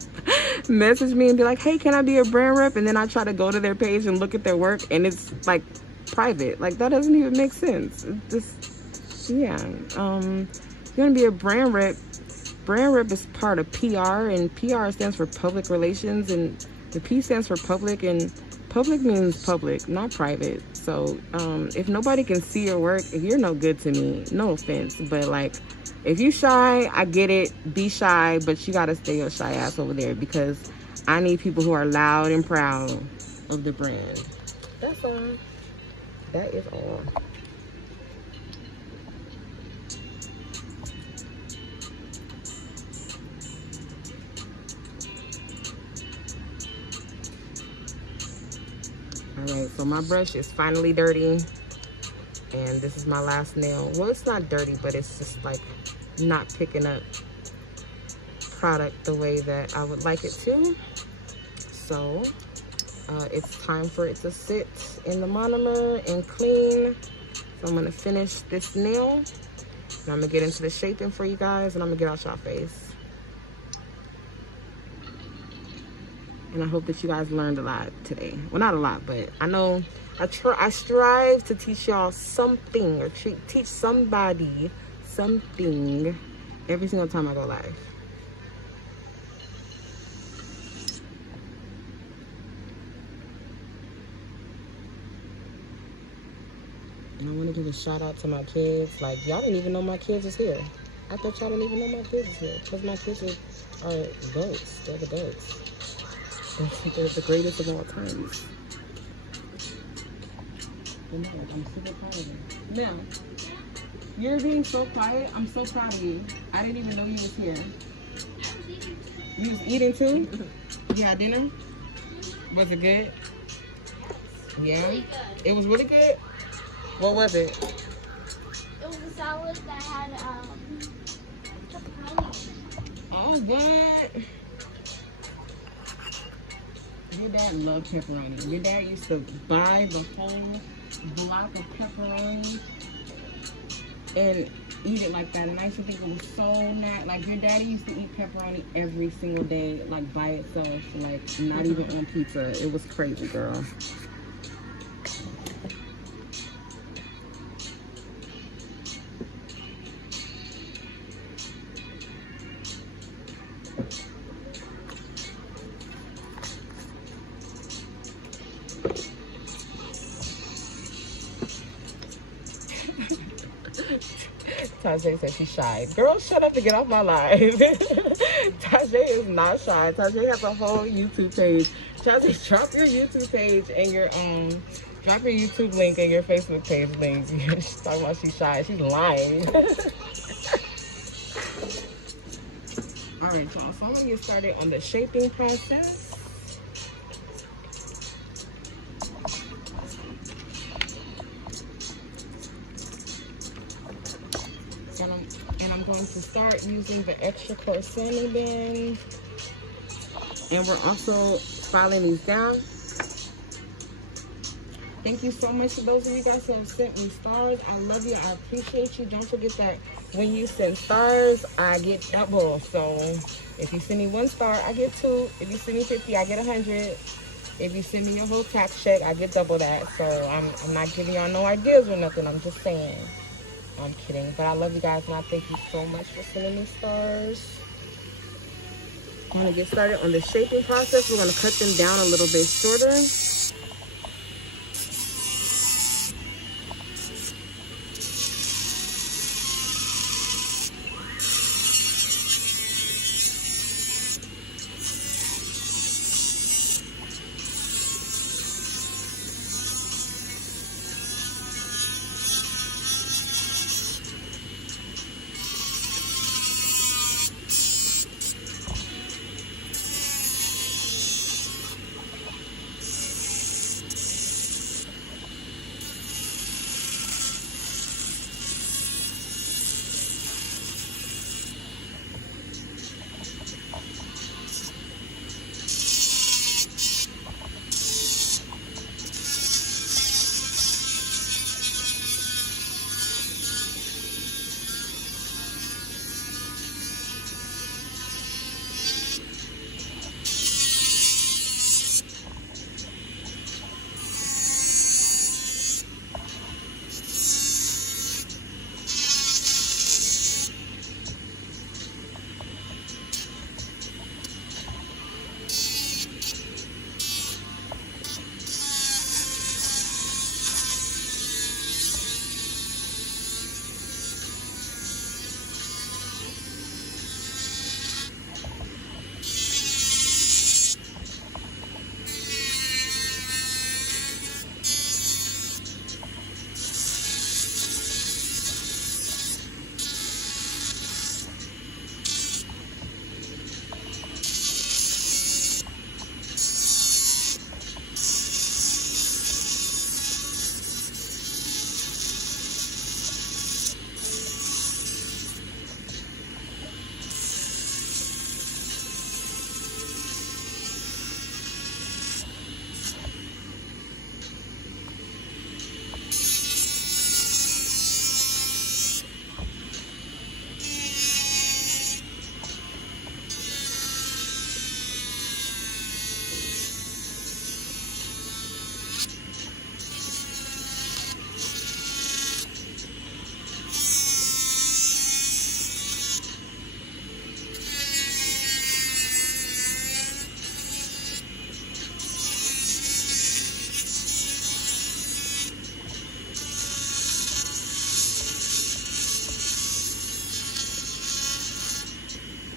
message me and be like, hey, can I be a brand rep? And then I try to go to their page and look at their work, and it's like private. Like, that doesn't even make sense. It's just, yeah. You're gonna be a brand rep. Brand rep is part of PR, and PR stands for public relations, and the P stands for public, and public means public, not private. So if nobody can see your work, if you're no good to me, no offense, but like, if you shy, I get it, be shy, but you gotta stay your shy ass over there, because I need people who are loud and proud of the brand. That's all. That is all. Alright, so my brush is finally dirty, and this is my last nail. Well, it's not dirty, but it's just like not picking up product the way that I would like it to. So it's time for it to sit in the monomer and clean. So I'm gonna finish this nail, and I'm gonna get into the shaping for you guys, and I'm gonna get out y'all face. And I hope that you guys learned a lot today. Well, not a lot, but I know I strive to teach y'all something, or teach somebody something every single time I go live. And I want to give a shout out to my kids. Like, y'all didn't even know my kids was here. I thought y'all didn't even know my kids was here. Because my kids are adults. They're the goats. They're the greatest of all times. I'm super proud of you. Now, you're being so quiet. I'm so proud of you. I didn't even know you was here. You was eating too? You had dinner? Was it good? Yeah? Really good. It was really good? What was it? It was a salad that had pepperoni. Oh, what? Your dad loved pepperoni. Your dad used to buy the whole block of pepperoni and eat it like that. And I used to think it was so not like your daddy used to eat pepperoni every single day, like by itself, like not even on pizza. It was crazy, girl. Tajay said she's shy. Girl, shut up and get off my live. Tajay is not shy. Tajay has a whole YouTube page. Tajay, drop your YouTube page and your drop your YouTube link and your Facebook page links. She's talking about she's shy. She's lying. Alright, y'all. So I'm gonna get started on the shaping process. And I'm going to start using the extra coarse sanding band. And we're also filing these down. Thank you so much to those of you guys who have sent me stars. I love you. I appreciate you. Don't forget that when you send stars, I get double. So if you send me 1 star, I get 2. If you send me 50, I get 100. If you send me your whole tax check, I get double that. So I'm not giving y'all no ideas or nothing. I'm just saying. I'm kidding, but I love you guys, and I thank you so much for sending me stars. I'm gonna get started on the shaping process. We're gonna cut them down a little bit shorter.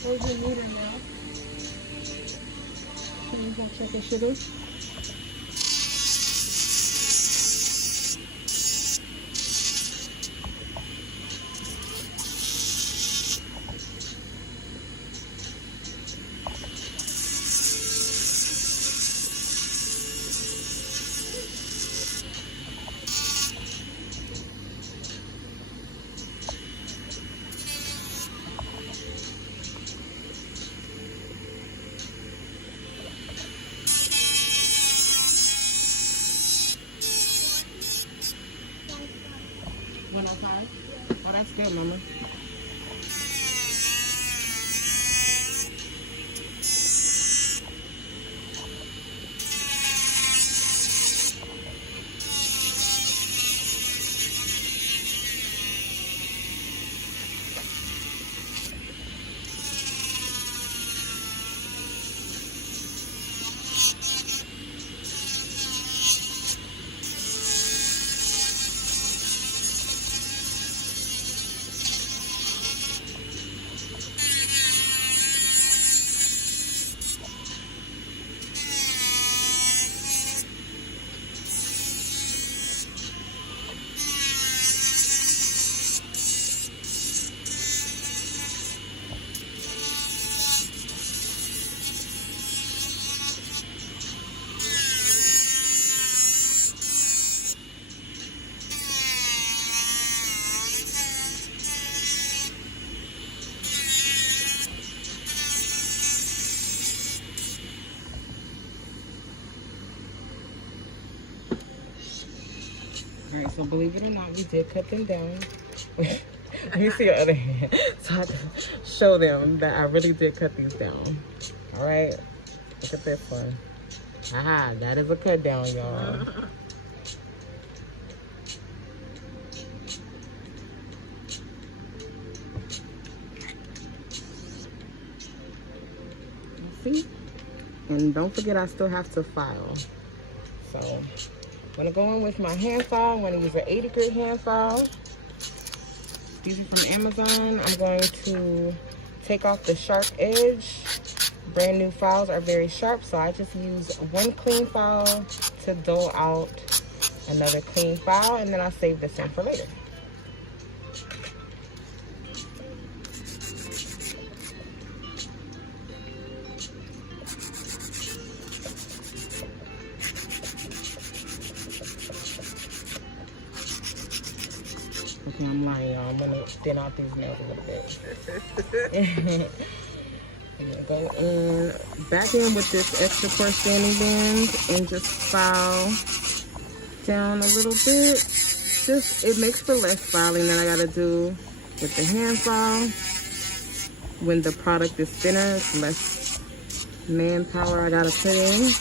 Where's your meter now? Can you go check your sugar? Oh, that's good, Mama. All right, so believe it or not, we did cut them down. You see your other hand. So I have to show them that I really did cut these down. All right, look at this one. Aha, that is a cut down, y'all. See? And don't forget, I still have to file. So I'm gonna go in with my hand file. I'm gonna use an 80 grit hand file. These are from Amazon. I'm going to take off the sharp edge. Brand new files are very sharp, so I just use one clean file to dull out another clean file, and then I'll save this in for later. Okay, I'm lying, y'all. I'm gonna thin out these nails a little bit. I'm gonna go in, back in with this extra coarse sanding band and just file down a little bit. Just, it makes for less filing than I gotta do with the hand file. When the product is thinner, it's less manpower I gotta put in.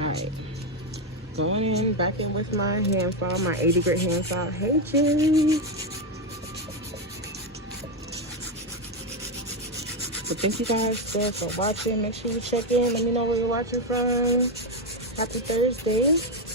Alright, going in, back in with my hand file, my 80 grit hand file. Hey, Jerry. But thank you guys still for watching. Make sure you check in. Let me know where you're watching from. Happy Thursday.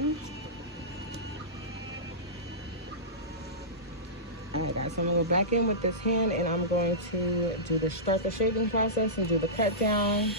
Alright guys, so I'm gonna go back in with this hand and I'm going to start the shaving process and do the cut down.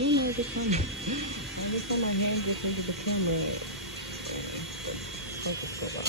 Be nervous on me. Every time my hand gets into the camera, focus so well.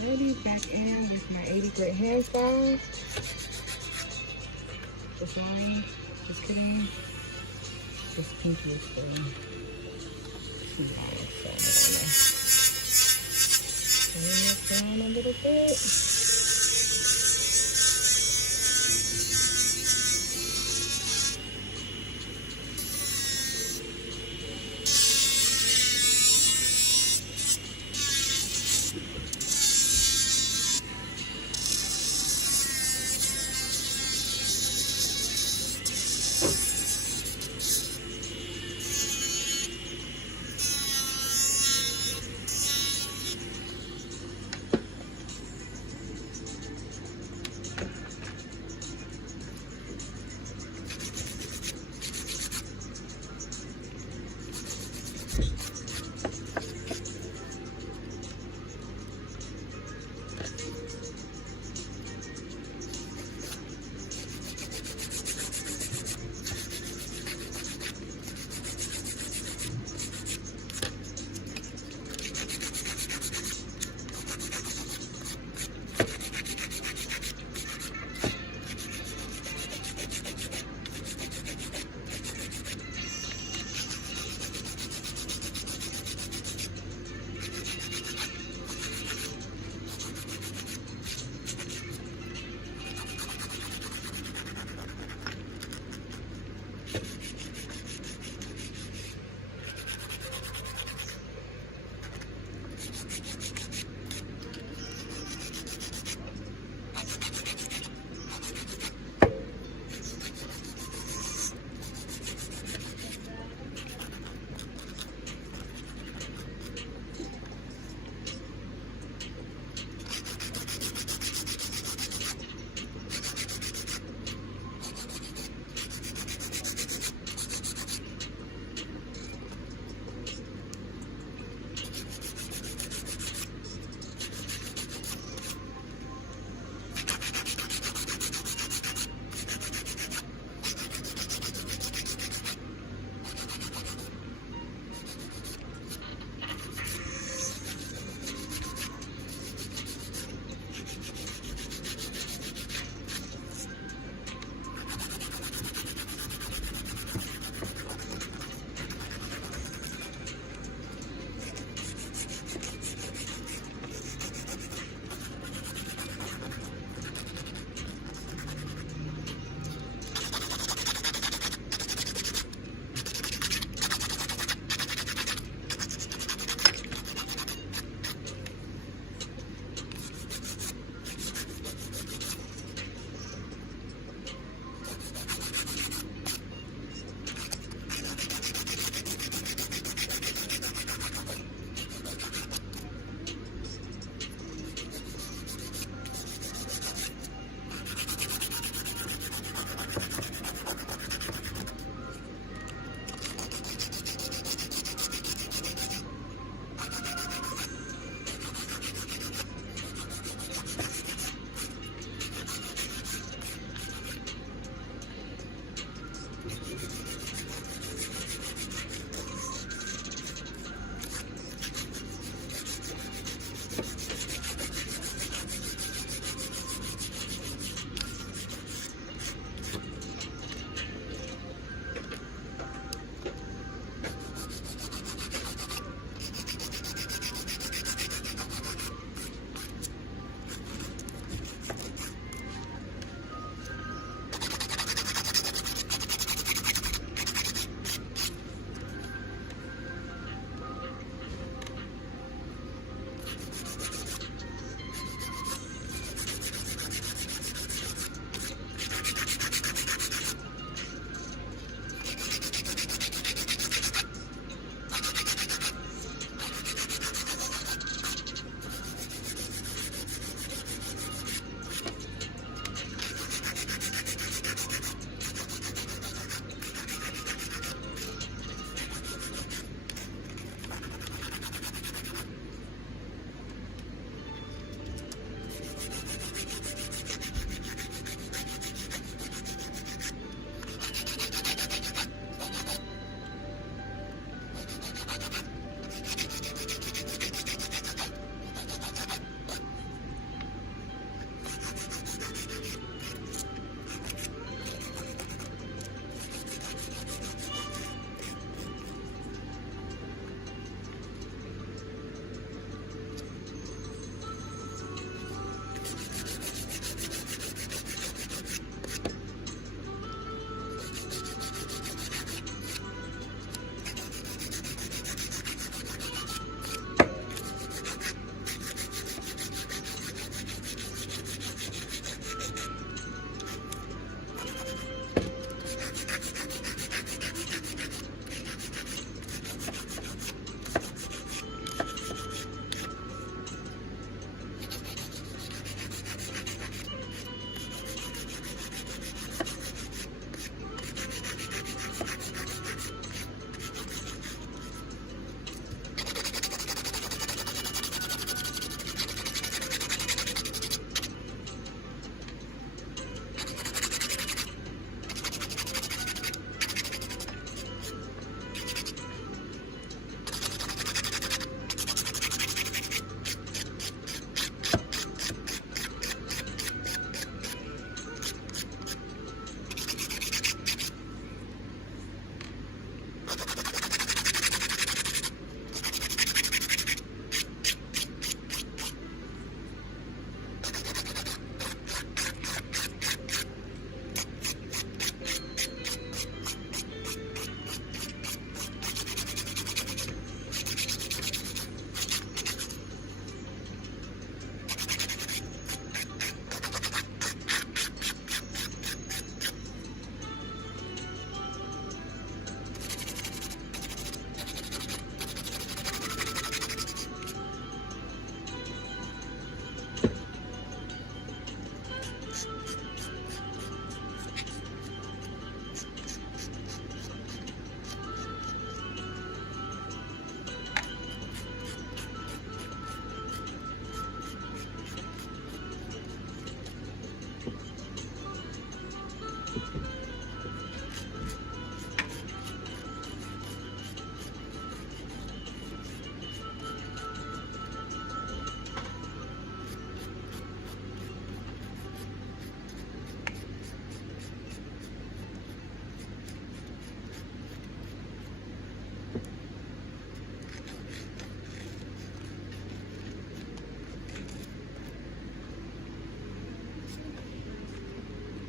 Already back in with my 80 grit hand style. This line, just kidding. This pinky is for 2 lines, so I'm gonna turn it down a little bit.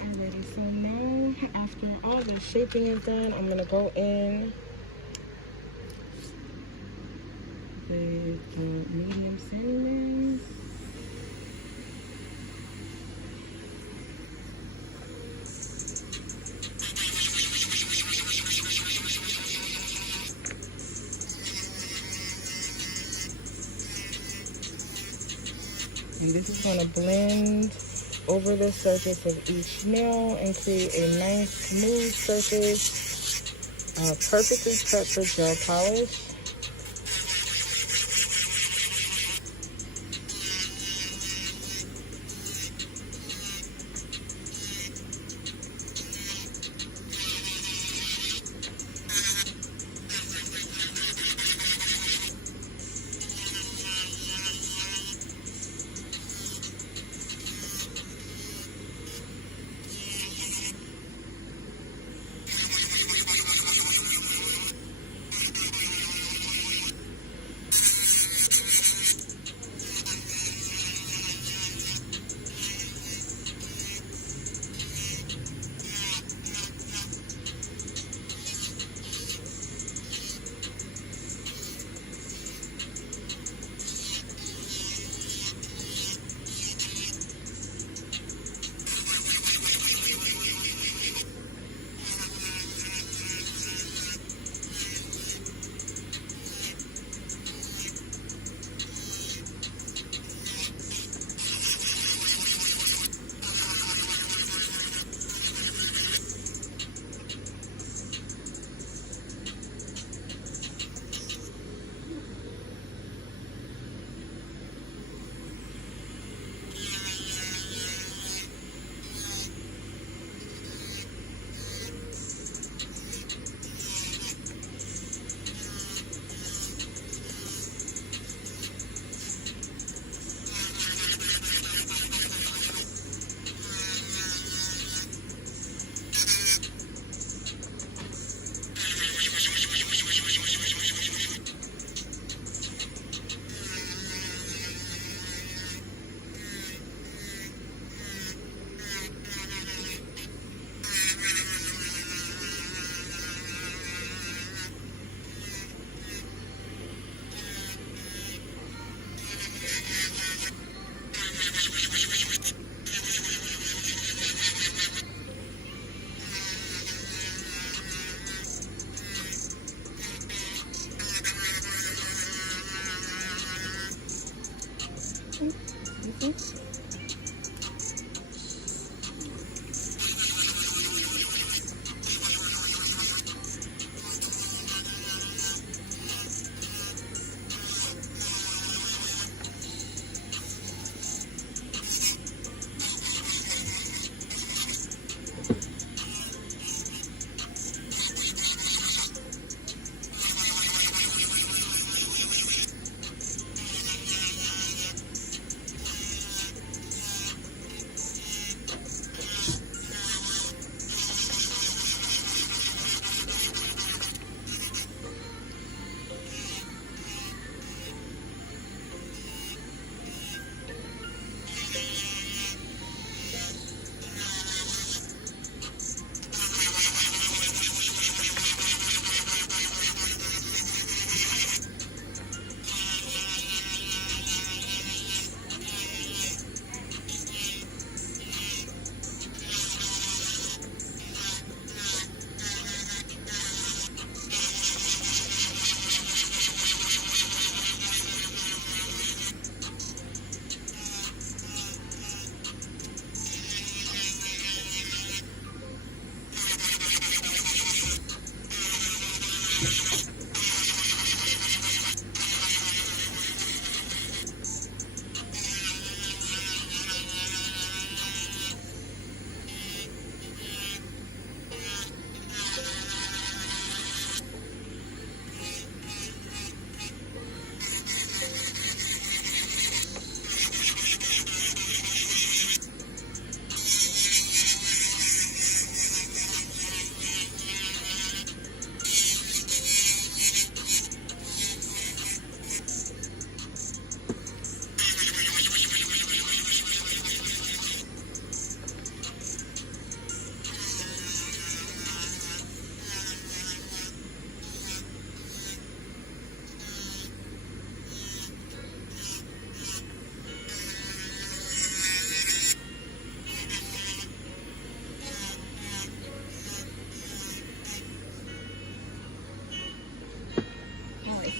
Alrighty, so now after all the shaping is done, I'm gonna go in with medium cinnamon. And this is gonna blend over the surface of each nail and create a nice smooth surface, perfectly prepped for gel polish.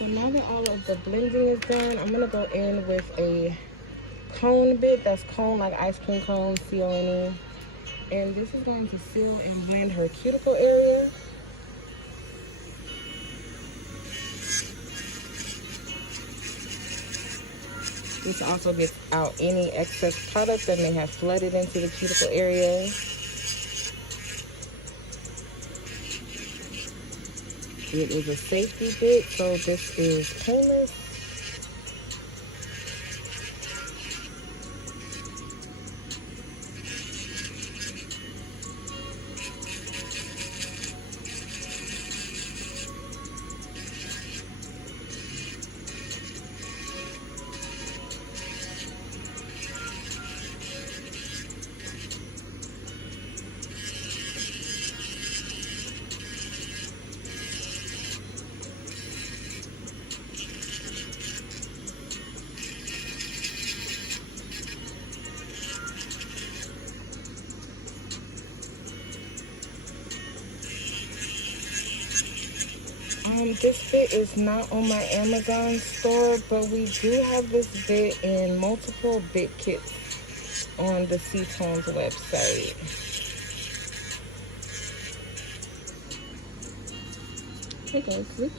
now that all of the blending is done, I'm gonna go in with a cone bit. That's cone, like ice cream cone, C-O-N-E. And this is going to seal and blend her cuticle area. This also gets out any excess product that may have flooded into the cuticle area. It is a safety bit, so this is painless. This bit is not on my Amazon store, but we do have this bit in multiple bit kits on the Sea Tonez website. Hey guys, switch.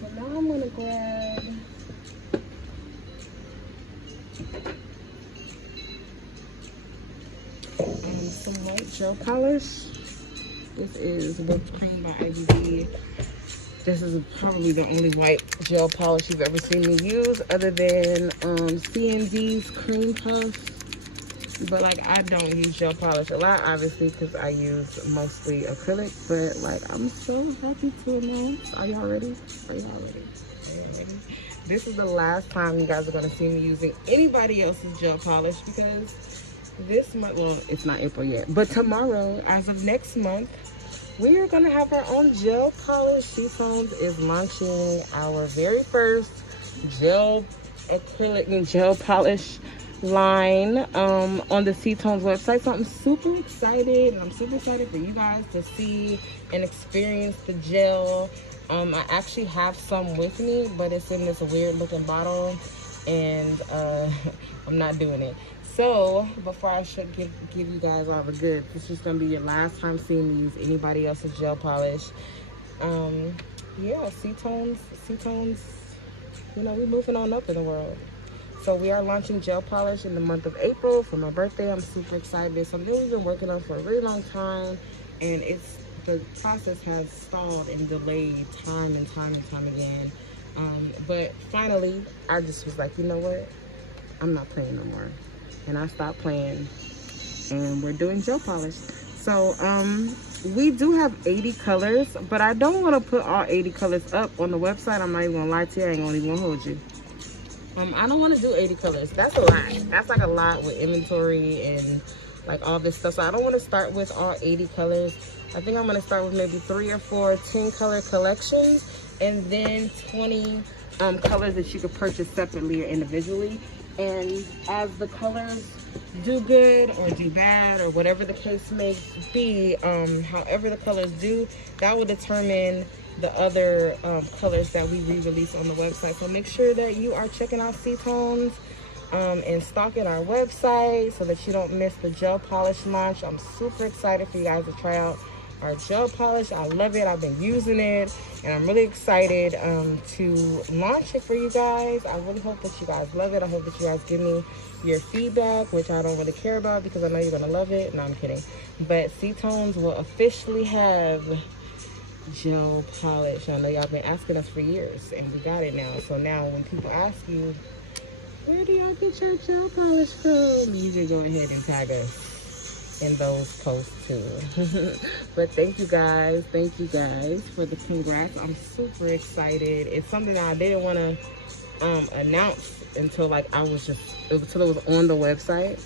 So now I'm gonna grab some white gel polish. This is whipped cream by IBD. This is probably the only white gel polish you've ever seen me use, other than C&D's cream puff. But like, I don't use gel polish a lot, obviously, because I use mostly acrylic. But like, I'm so happy to announce. Are y'all ready? Are y'all ready? Are y'all ready? This is the last time you guys are gonna see me using anybody else's gel polish, because this month, well, it's not April yet, but tomorrow, as of next month, we are gonna have our own gel polish. Sea Tonez is launching our very first gel acrylic and gel polish line on the Sea Tonez website. So I'm super excited, and I'm super excited for you guys to see and experience the gel. I actually have some with me, but it's in this weird looking bottle, and I'm not doing it. So before I should give you guys all the goods, this is gonna be your last time seeing me use anybody else's gel polish. Yeah, Sea Tonez, you know, we're moving on up in the world. So we are launching gel polish in the month of April for my birthday. I'm super excited. It's something we've been working on for a really long time, and the process has stalled and delayed time and time again. But finally, I just was like, you know what? I'm not playing no more. And I stopped playing, and we're doing gel polish. So we do have 80 colors, but I don't want to put all 80 colors up on the website. I'm not even gonna lie to you. I ain't gonna even hold you. I don't want to do 80 colors. That's a lot. That's like a lot with inventory and like all this stuff. So I don't want to start with all 80 colors. I think I'm going to start with maybe 3 or 4 10-color collections, and then 20 colors that you could purchase separately or individually. And as the colors do good or do bad or whatever the case may be, however the colors do, that will determine the other colors that we re-release on the website. So make sure that you are checking out Sea Tonez and stalking our website so that you don't miss the gel polish launch. I'm super excited for you guys to try out our gel polish. I love it. I've been using it, and I'm really excited to launch it for you guys. I really hope that you guys love it. I hope that you guys give me your feedback, which I don't really care about because I know you're gonna love it. No, I'm kidding. But Sea Tonez will officially have gel polish. I know y'all been asking us for years, and we got it now. So now when people ask you, where do y'all get your gel polish from, you can go ahead and tag us in those posts too. But thank you guys for the congrats. I'm super excited. It's something that I didn't want to announce until like until it was on the website.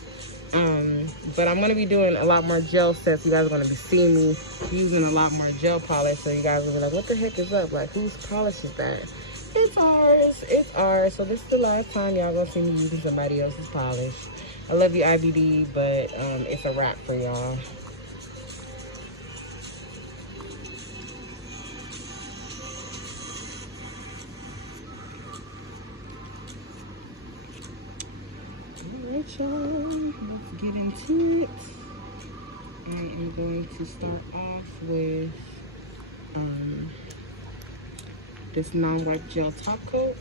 But I'm going to be doing a lot more gel sets. You guys are going to be seeing me using a lot more gel polish, so you guys will be like, what the heck is up? Like, whose polish is that? It's ours. It's ours. So this is the last time y'all going to see me using somebody else's polish. I love you, IBD, but it's a wrap for y'all. Alright, y'all, let's get into it. I am going to start off with this non-wipe gel top coat.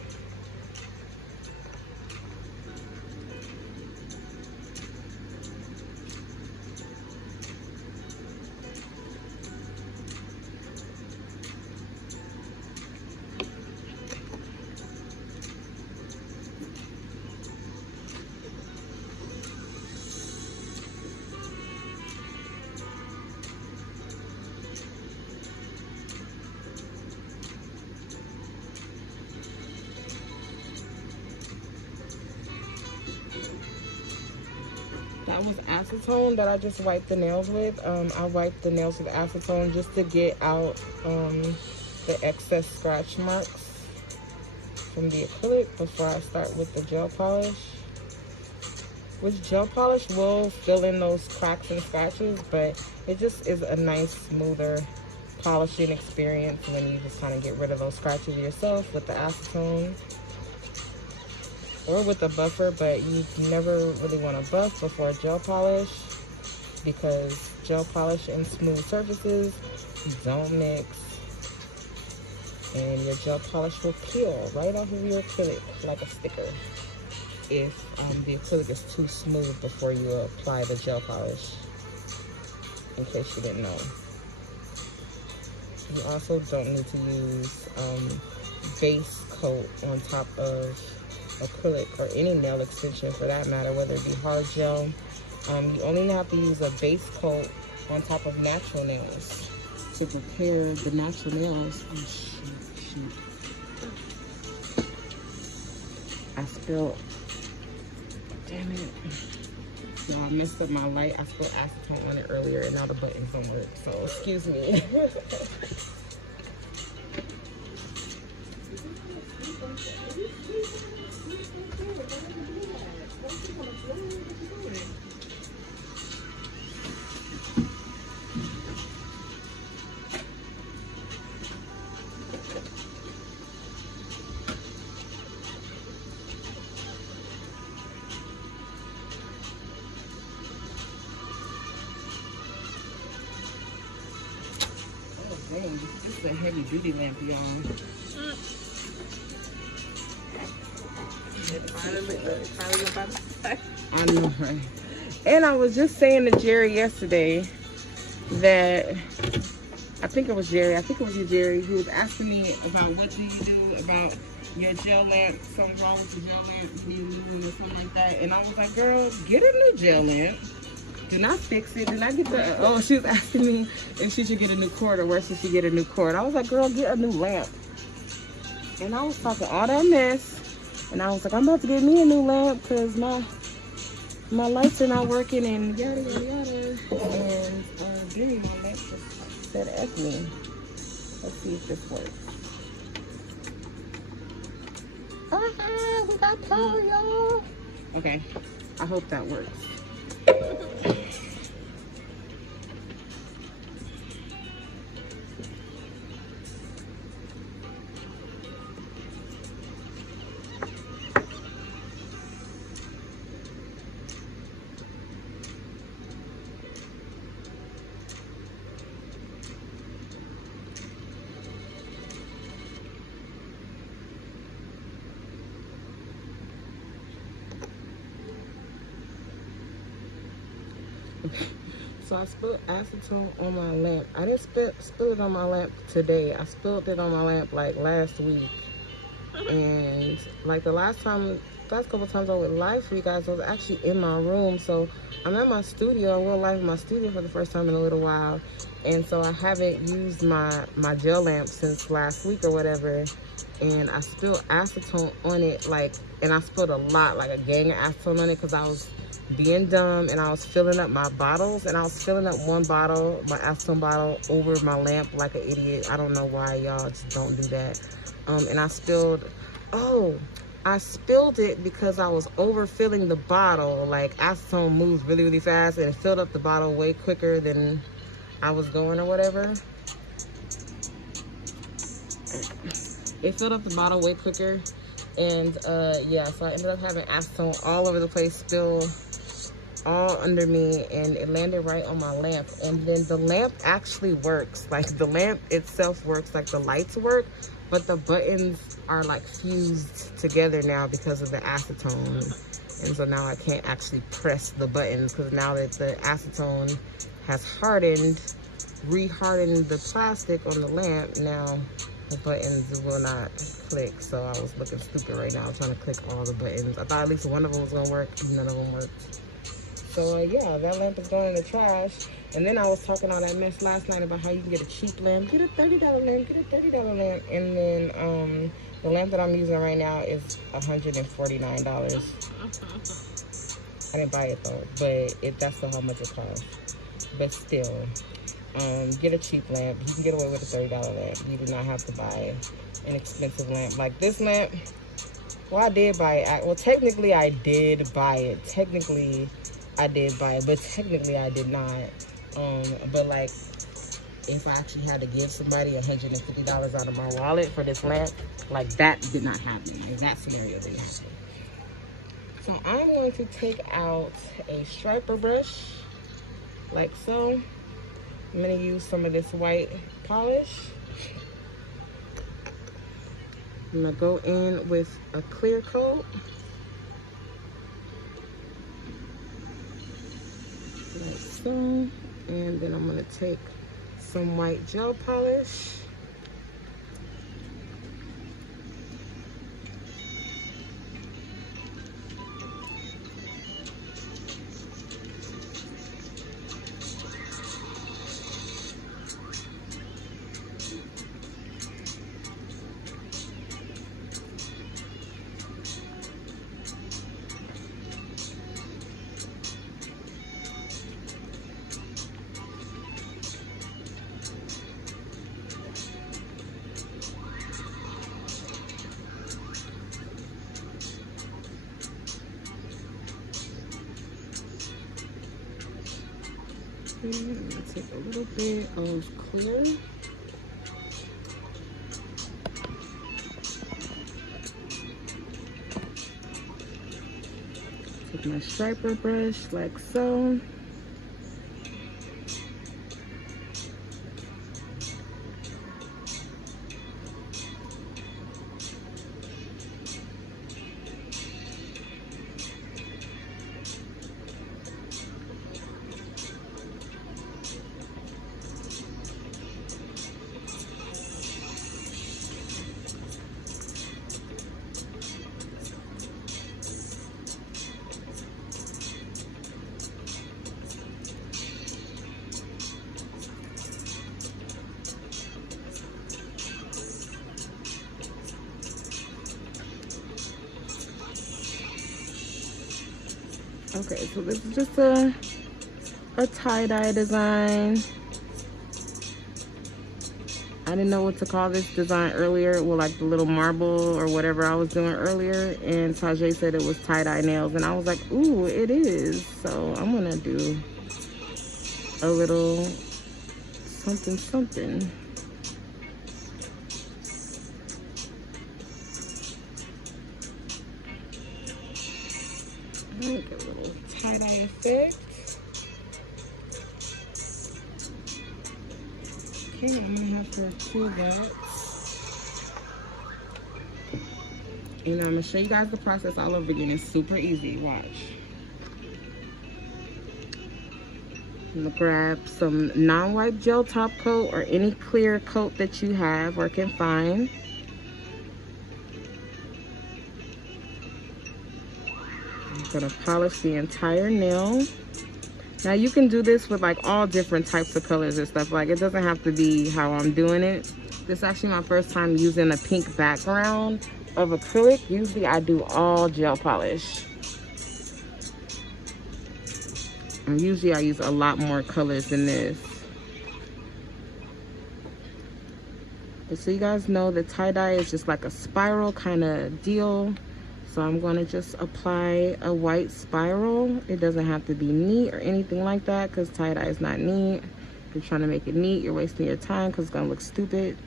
That was acetone that I just wiped the nails with. I wiped the nails with acetone just to get out the excess scratch marks from the acrylic before I start with the gel polish. Which gel polish will fill in those cracks and scratches, but it just is a nice, smoother polishing experience when you just kind of get rid of those scratches yourself with the acetone. Or with a buffer, but you never really want to buff before gel polish because gel polish and smooth surfaces don't mix, and your gel polish will peel right off of your acrylic like a sticker if the acrylic is too smooth before you apply the gel polish, in case you didn't know. You also don't need to use base coat on top of acrylic or any nail extension for that matter, whether it be hard gel. You only have to use a base coat on top of natural nails to prepare the natural nails. Oh shoot. I spilled, damn it. Y'all, I messed up my light. I spilled acetone on it earlier and now the buttons don't work, so excuse me. Dang, this is a heavy duty lamp, y'all. I know, right? And I was just saying to Jerry yesterday that, I think it was Jerry, you, Jerry, who was asking me about what do you do about your gel lamp, something wrong with your gel lamp, you need to use it or something like that. And I was like, girl, get a new gel lamp. Do not fix it. Do not get the, oh, she was asking me if she should get a new cord or where should she get a new cord. I was like, girl, get a new lamp. And I was talking all that mess And I was like, I'm about to get me a new lamp because my lights are not working and yada yada yada. And then my lamp just said F me. Let's see if this works. We got power, y'all. Okay, I hope that works. So I spilled acetone on my lamp. I didn't spill it on my lamp today. I spilled it on my lamp like last week. And like the last couple times I went live for you guys, I was actually in my room. So I'm at my studio. I went live in my studio for the first time in a little while. And so I haven't used my gel lamp since last week or whatever. And I spilled acetone on it, and I spilled a lot, like a gang of acetone on it because I was being dumb and I was filling up my bottles, and I was filling up one bottle, my acetone bottle, over my lamp like an idiot. I don't know why y'all just don't do that. And I spilled it because I was overfilling the bottle. Like, acetone moves really, really fast, and it filled up the bottle way quicker than I was going or whatever. It filled up the bottle way quicker. And yeah, so I ended up having acetone all over the place, spill all under me, and it landed right on my lamp. And then the lamp actually works. Like, the lamp itself works, like the lights work, but the buttons are like fused together now because of the acetone. And so now I can't actually press the buttons because now that the acetone has re-hardened the plastic on the lamp, now the buttons will not click. So I was looking stupid right now trying to click all the buttons. I thought at least one of them was gonna work, none of them worked. So yeah, that lamp is going in the trash. And then I was talking all that mess last night about how you can get a cheap lamp, get a $30 lamp, get a $30 lamp. And then the lamp that I'm using right now is $149. I didn't buy it though, but that's still how much it costs. But still, get a cheap lamp. You can get away with a $30 lamp. You do not have to buy an expensive lamp. Like this lamp, well, I did buy it. Well, technically I did buy it. Technically I did buy it, but technically I did not. But like, if I actually had to give somebody $150 out of my wallet for this lamp, like that did not happen. Like that scenario didn't happen. So I'm going to take out a striper brush, like so. I'm gonna use some of this white polish. I'm gonna go in with a clear coat. Like so. And then I'm gonna take some white gel polish. I'm gonna take a little bit of clear. Take my striper brush like so. Okay, so this is just a tie-dye design. I didn't know what to call this design earlier with like the little marble or whatever I was doing earlier, and Tajay said it was tie-dye nails, and I was like, ooh, it is. So I'm gonna do a little something something. Like a little tie-dye effect. Okay, I'm gonna have to pull that. You know, I'm gonna show you guys the process all over again. It's super easy. Watch. I'm gonna grab some non-wipe gel top coat or any clear coat that you have or can find. I'm gonna polish the entire nail. Now you can do this with like all different types of colors and stuff. Like it doesn't have to be how I'm doing it. This is actually my first time using a pink background of acrylic. Usually I do all gel polish. And usually I use a lot more colors than this. But so you guys know the tie-dye is just like a spiral kind of deal. So I'm going to just apply a white spiral. It doesn't have to be neat or anything like that because tie-dye is not neat. If you're trying to make it neat, you're wasting your time because it's going to look stupid.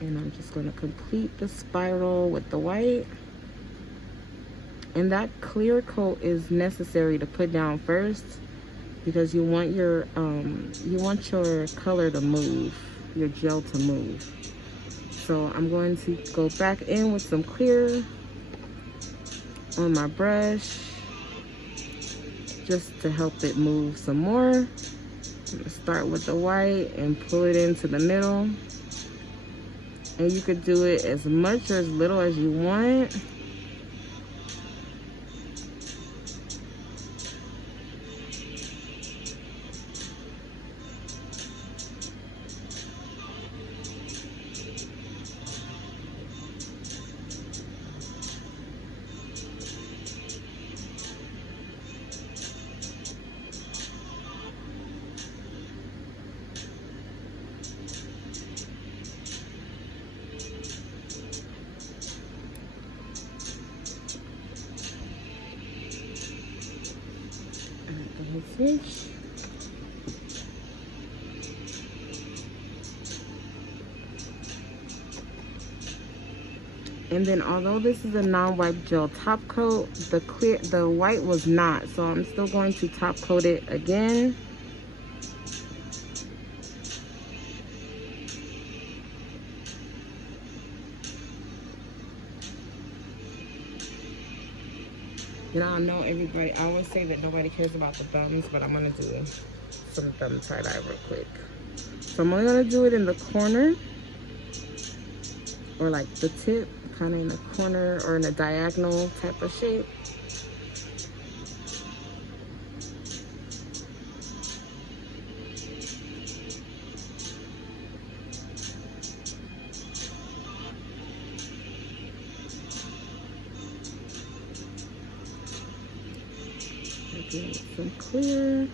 And I'm just going to complete the spiral with the white. And that clear coat is necessary to put down first because you want your color to move, your gel to move. So I'm going to go back in with some clear on my brush just to help it move some more. I'm gonna start with the white and pull it into the middle. And you could do it as much or as little as you want. Switch. And then although this is a non-wipe gel top coat, the white was not, so I'm still going to top coat it again. You know, I know everybody, I always say that nobody cares about the thumbs, but I'm gonna do some thumb tie-dye real quick. So I'm only gonna do it in the corner, or like the tip, kind of in the corner or in a diagonal type of shape. Some clear.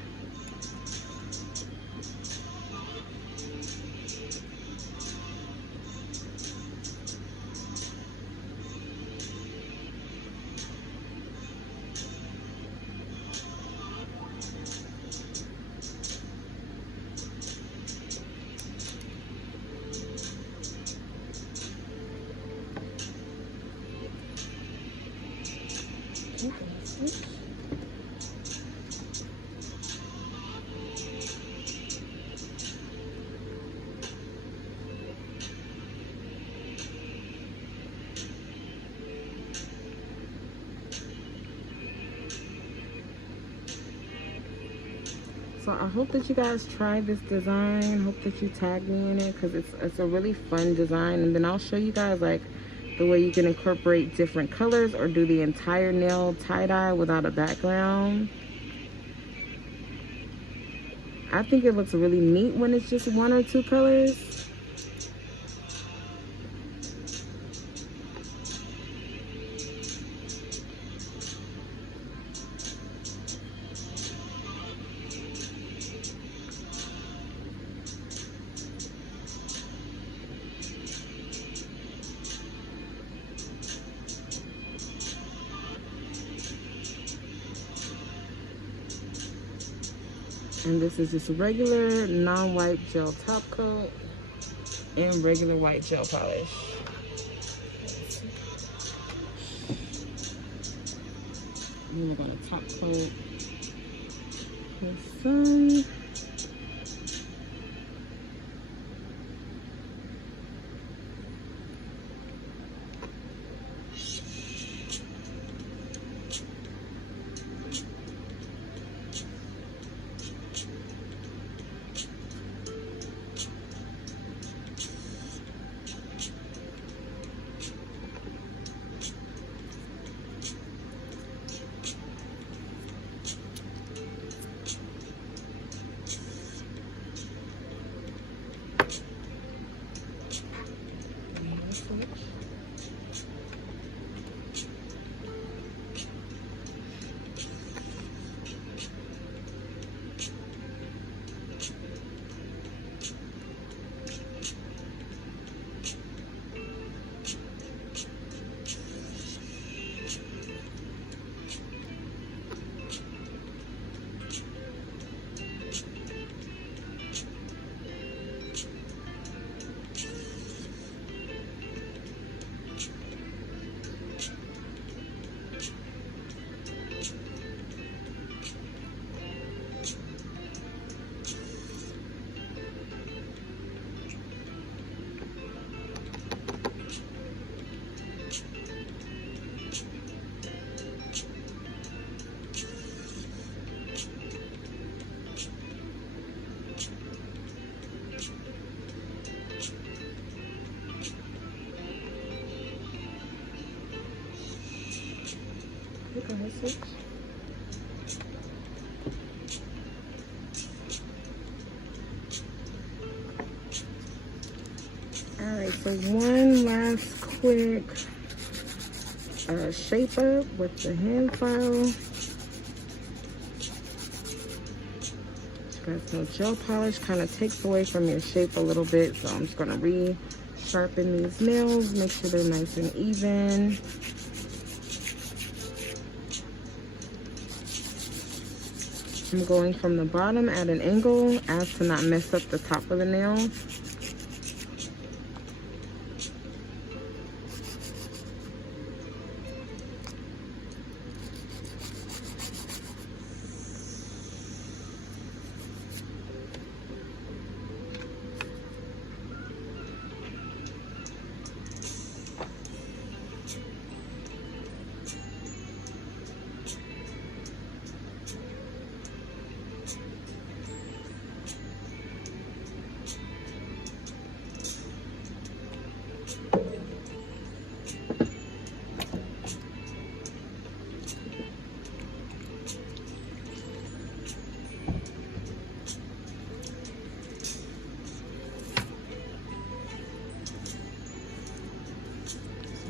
So I hope that you guys try this design. Hope that you tag me in it because it's a really fun design. And then I'll show you guys like the way you can incorporate different colors or do the entire nail tie-dye without a background. I think it looks really neat when it's just one or two colors. And this is just regular non-white gel top coat and regular white gel polish. And we're going to top coat this side. Alright, so one last quick shape up with the hand file. Just got some gel polish, kind of takes away from your shape a little bit, so I'm just going to re-sharpen these nails, make sure they're nice and even. I'm going from the bottom at an angle as to not mess up the top of the nail.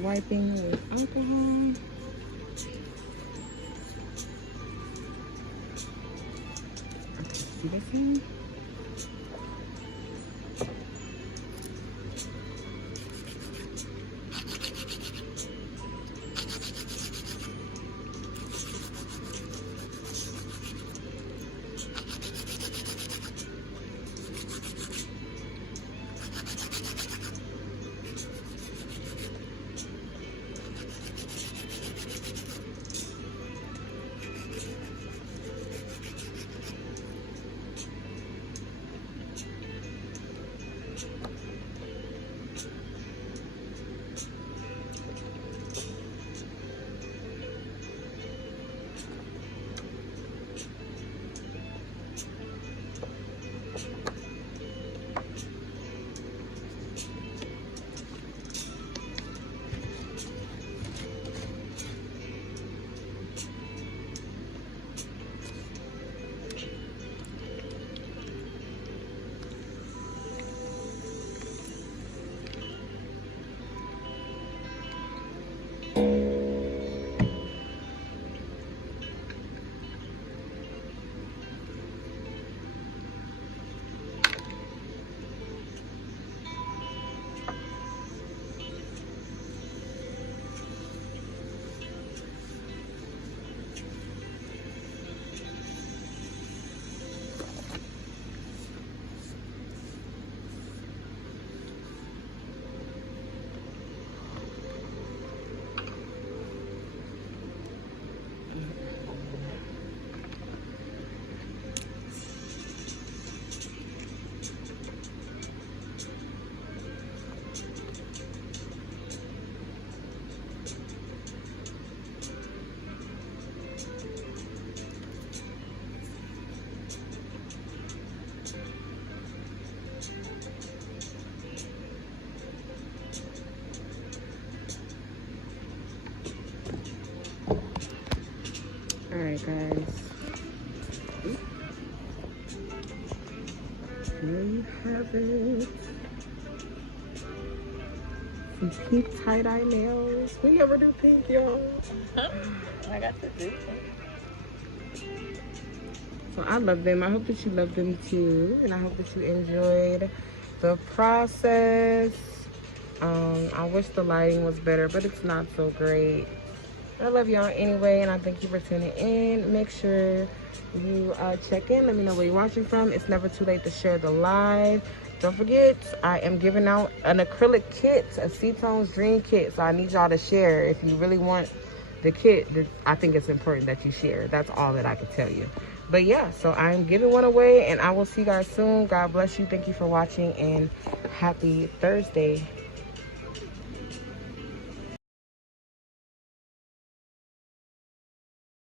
Wiping with alcohol. Okay, see this one? right, guys. There you have it. Some pink tie-dye nails. We never do pink, y'all. I got to do it. So I love them. I hope that you love them too. And I hope that you enjoyed the process. I wish the lighting was better, but it's not so great. I love y'all anyway, and I thank you for tuning in. Make sure you check in. Let me know where you're watching from. It's never too late to share the live. Don't forget, I am giving out an acrylic kit, a Sea Tonez Dream Kit. So I need y'all to share. If you really want the kit, I think it's important that you share. That's all that I can tell you. But yeah, so I'm giving one away, and I will see you guys soon. God bless you. Thank you for watching, and happy Thursday.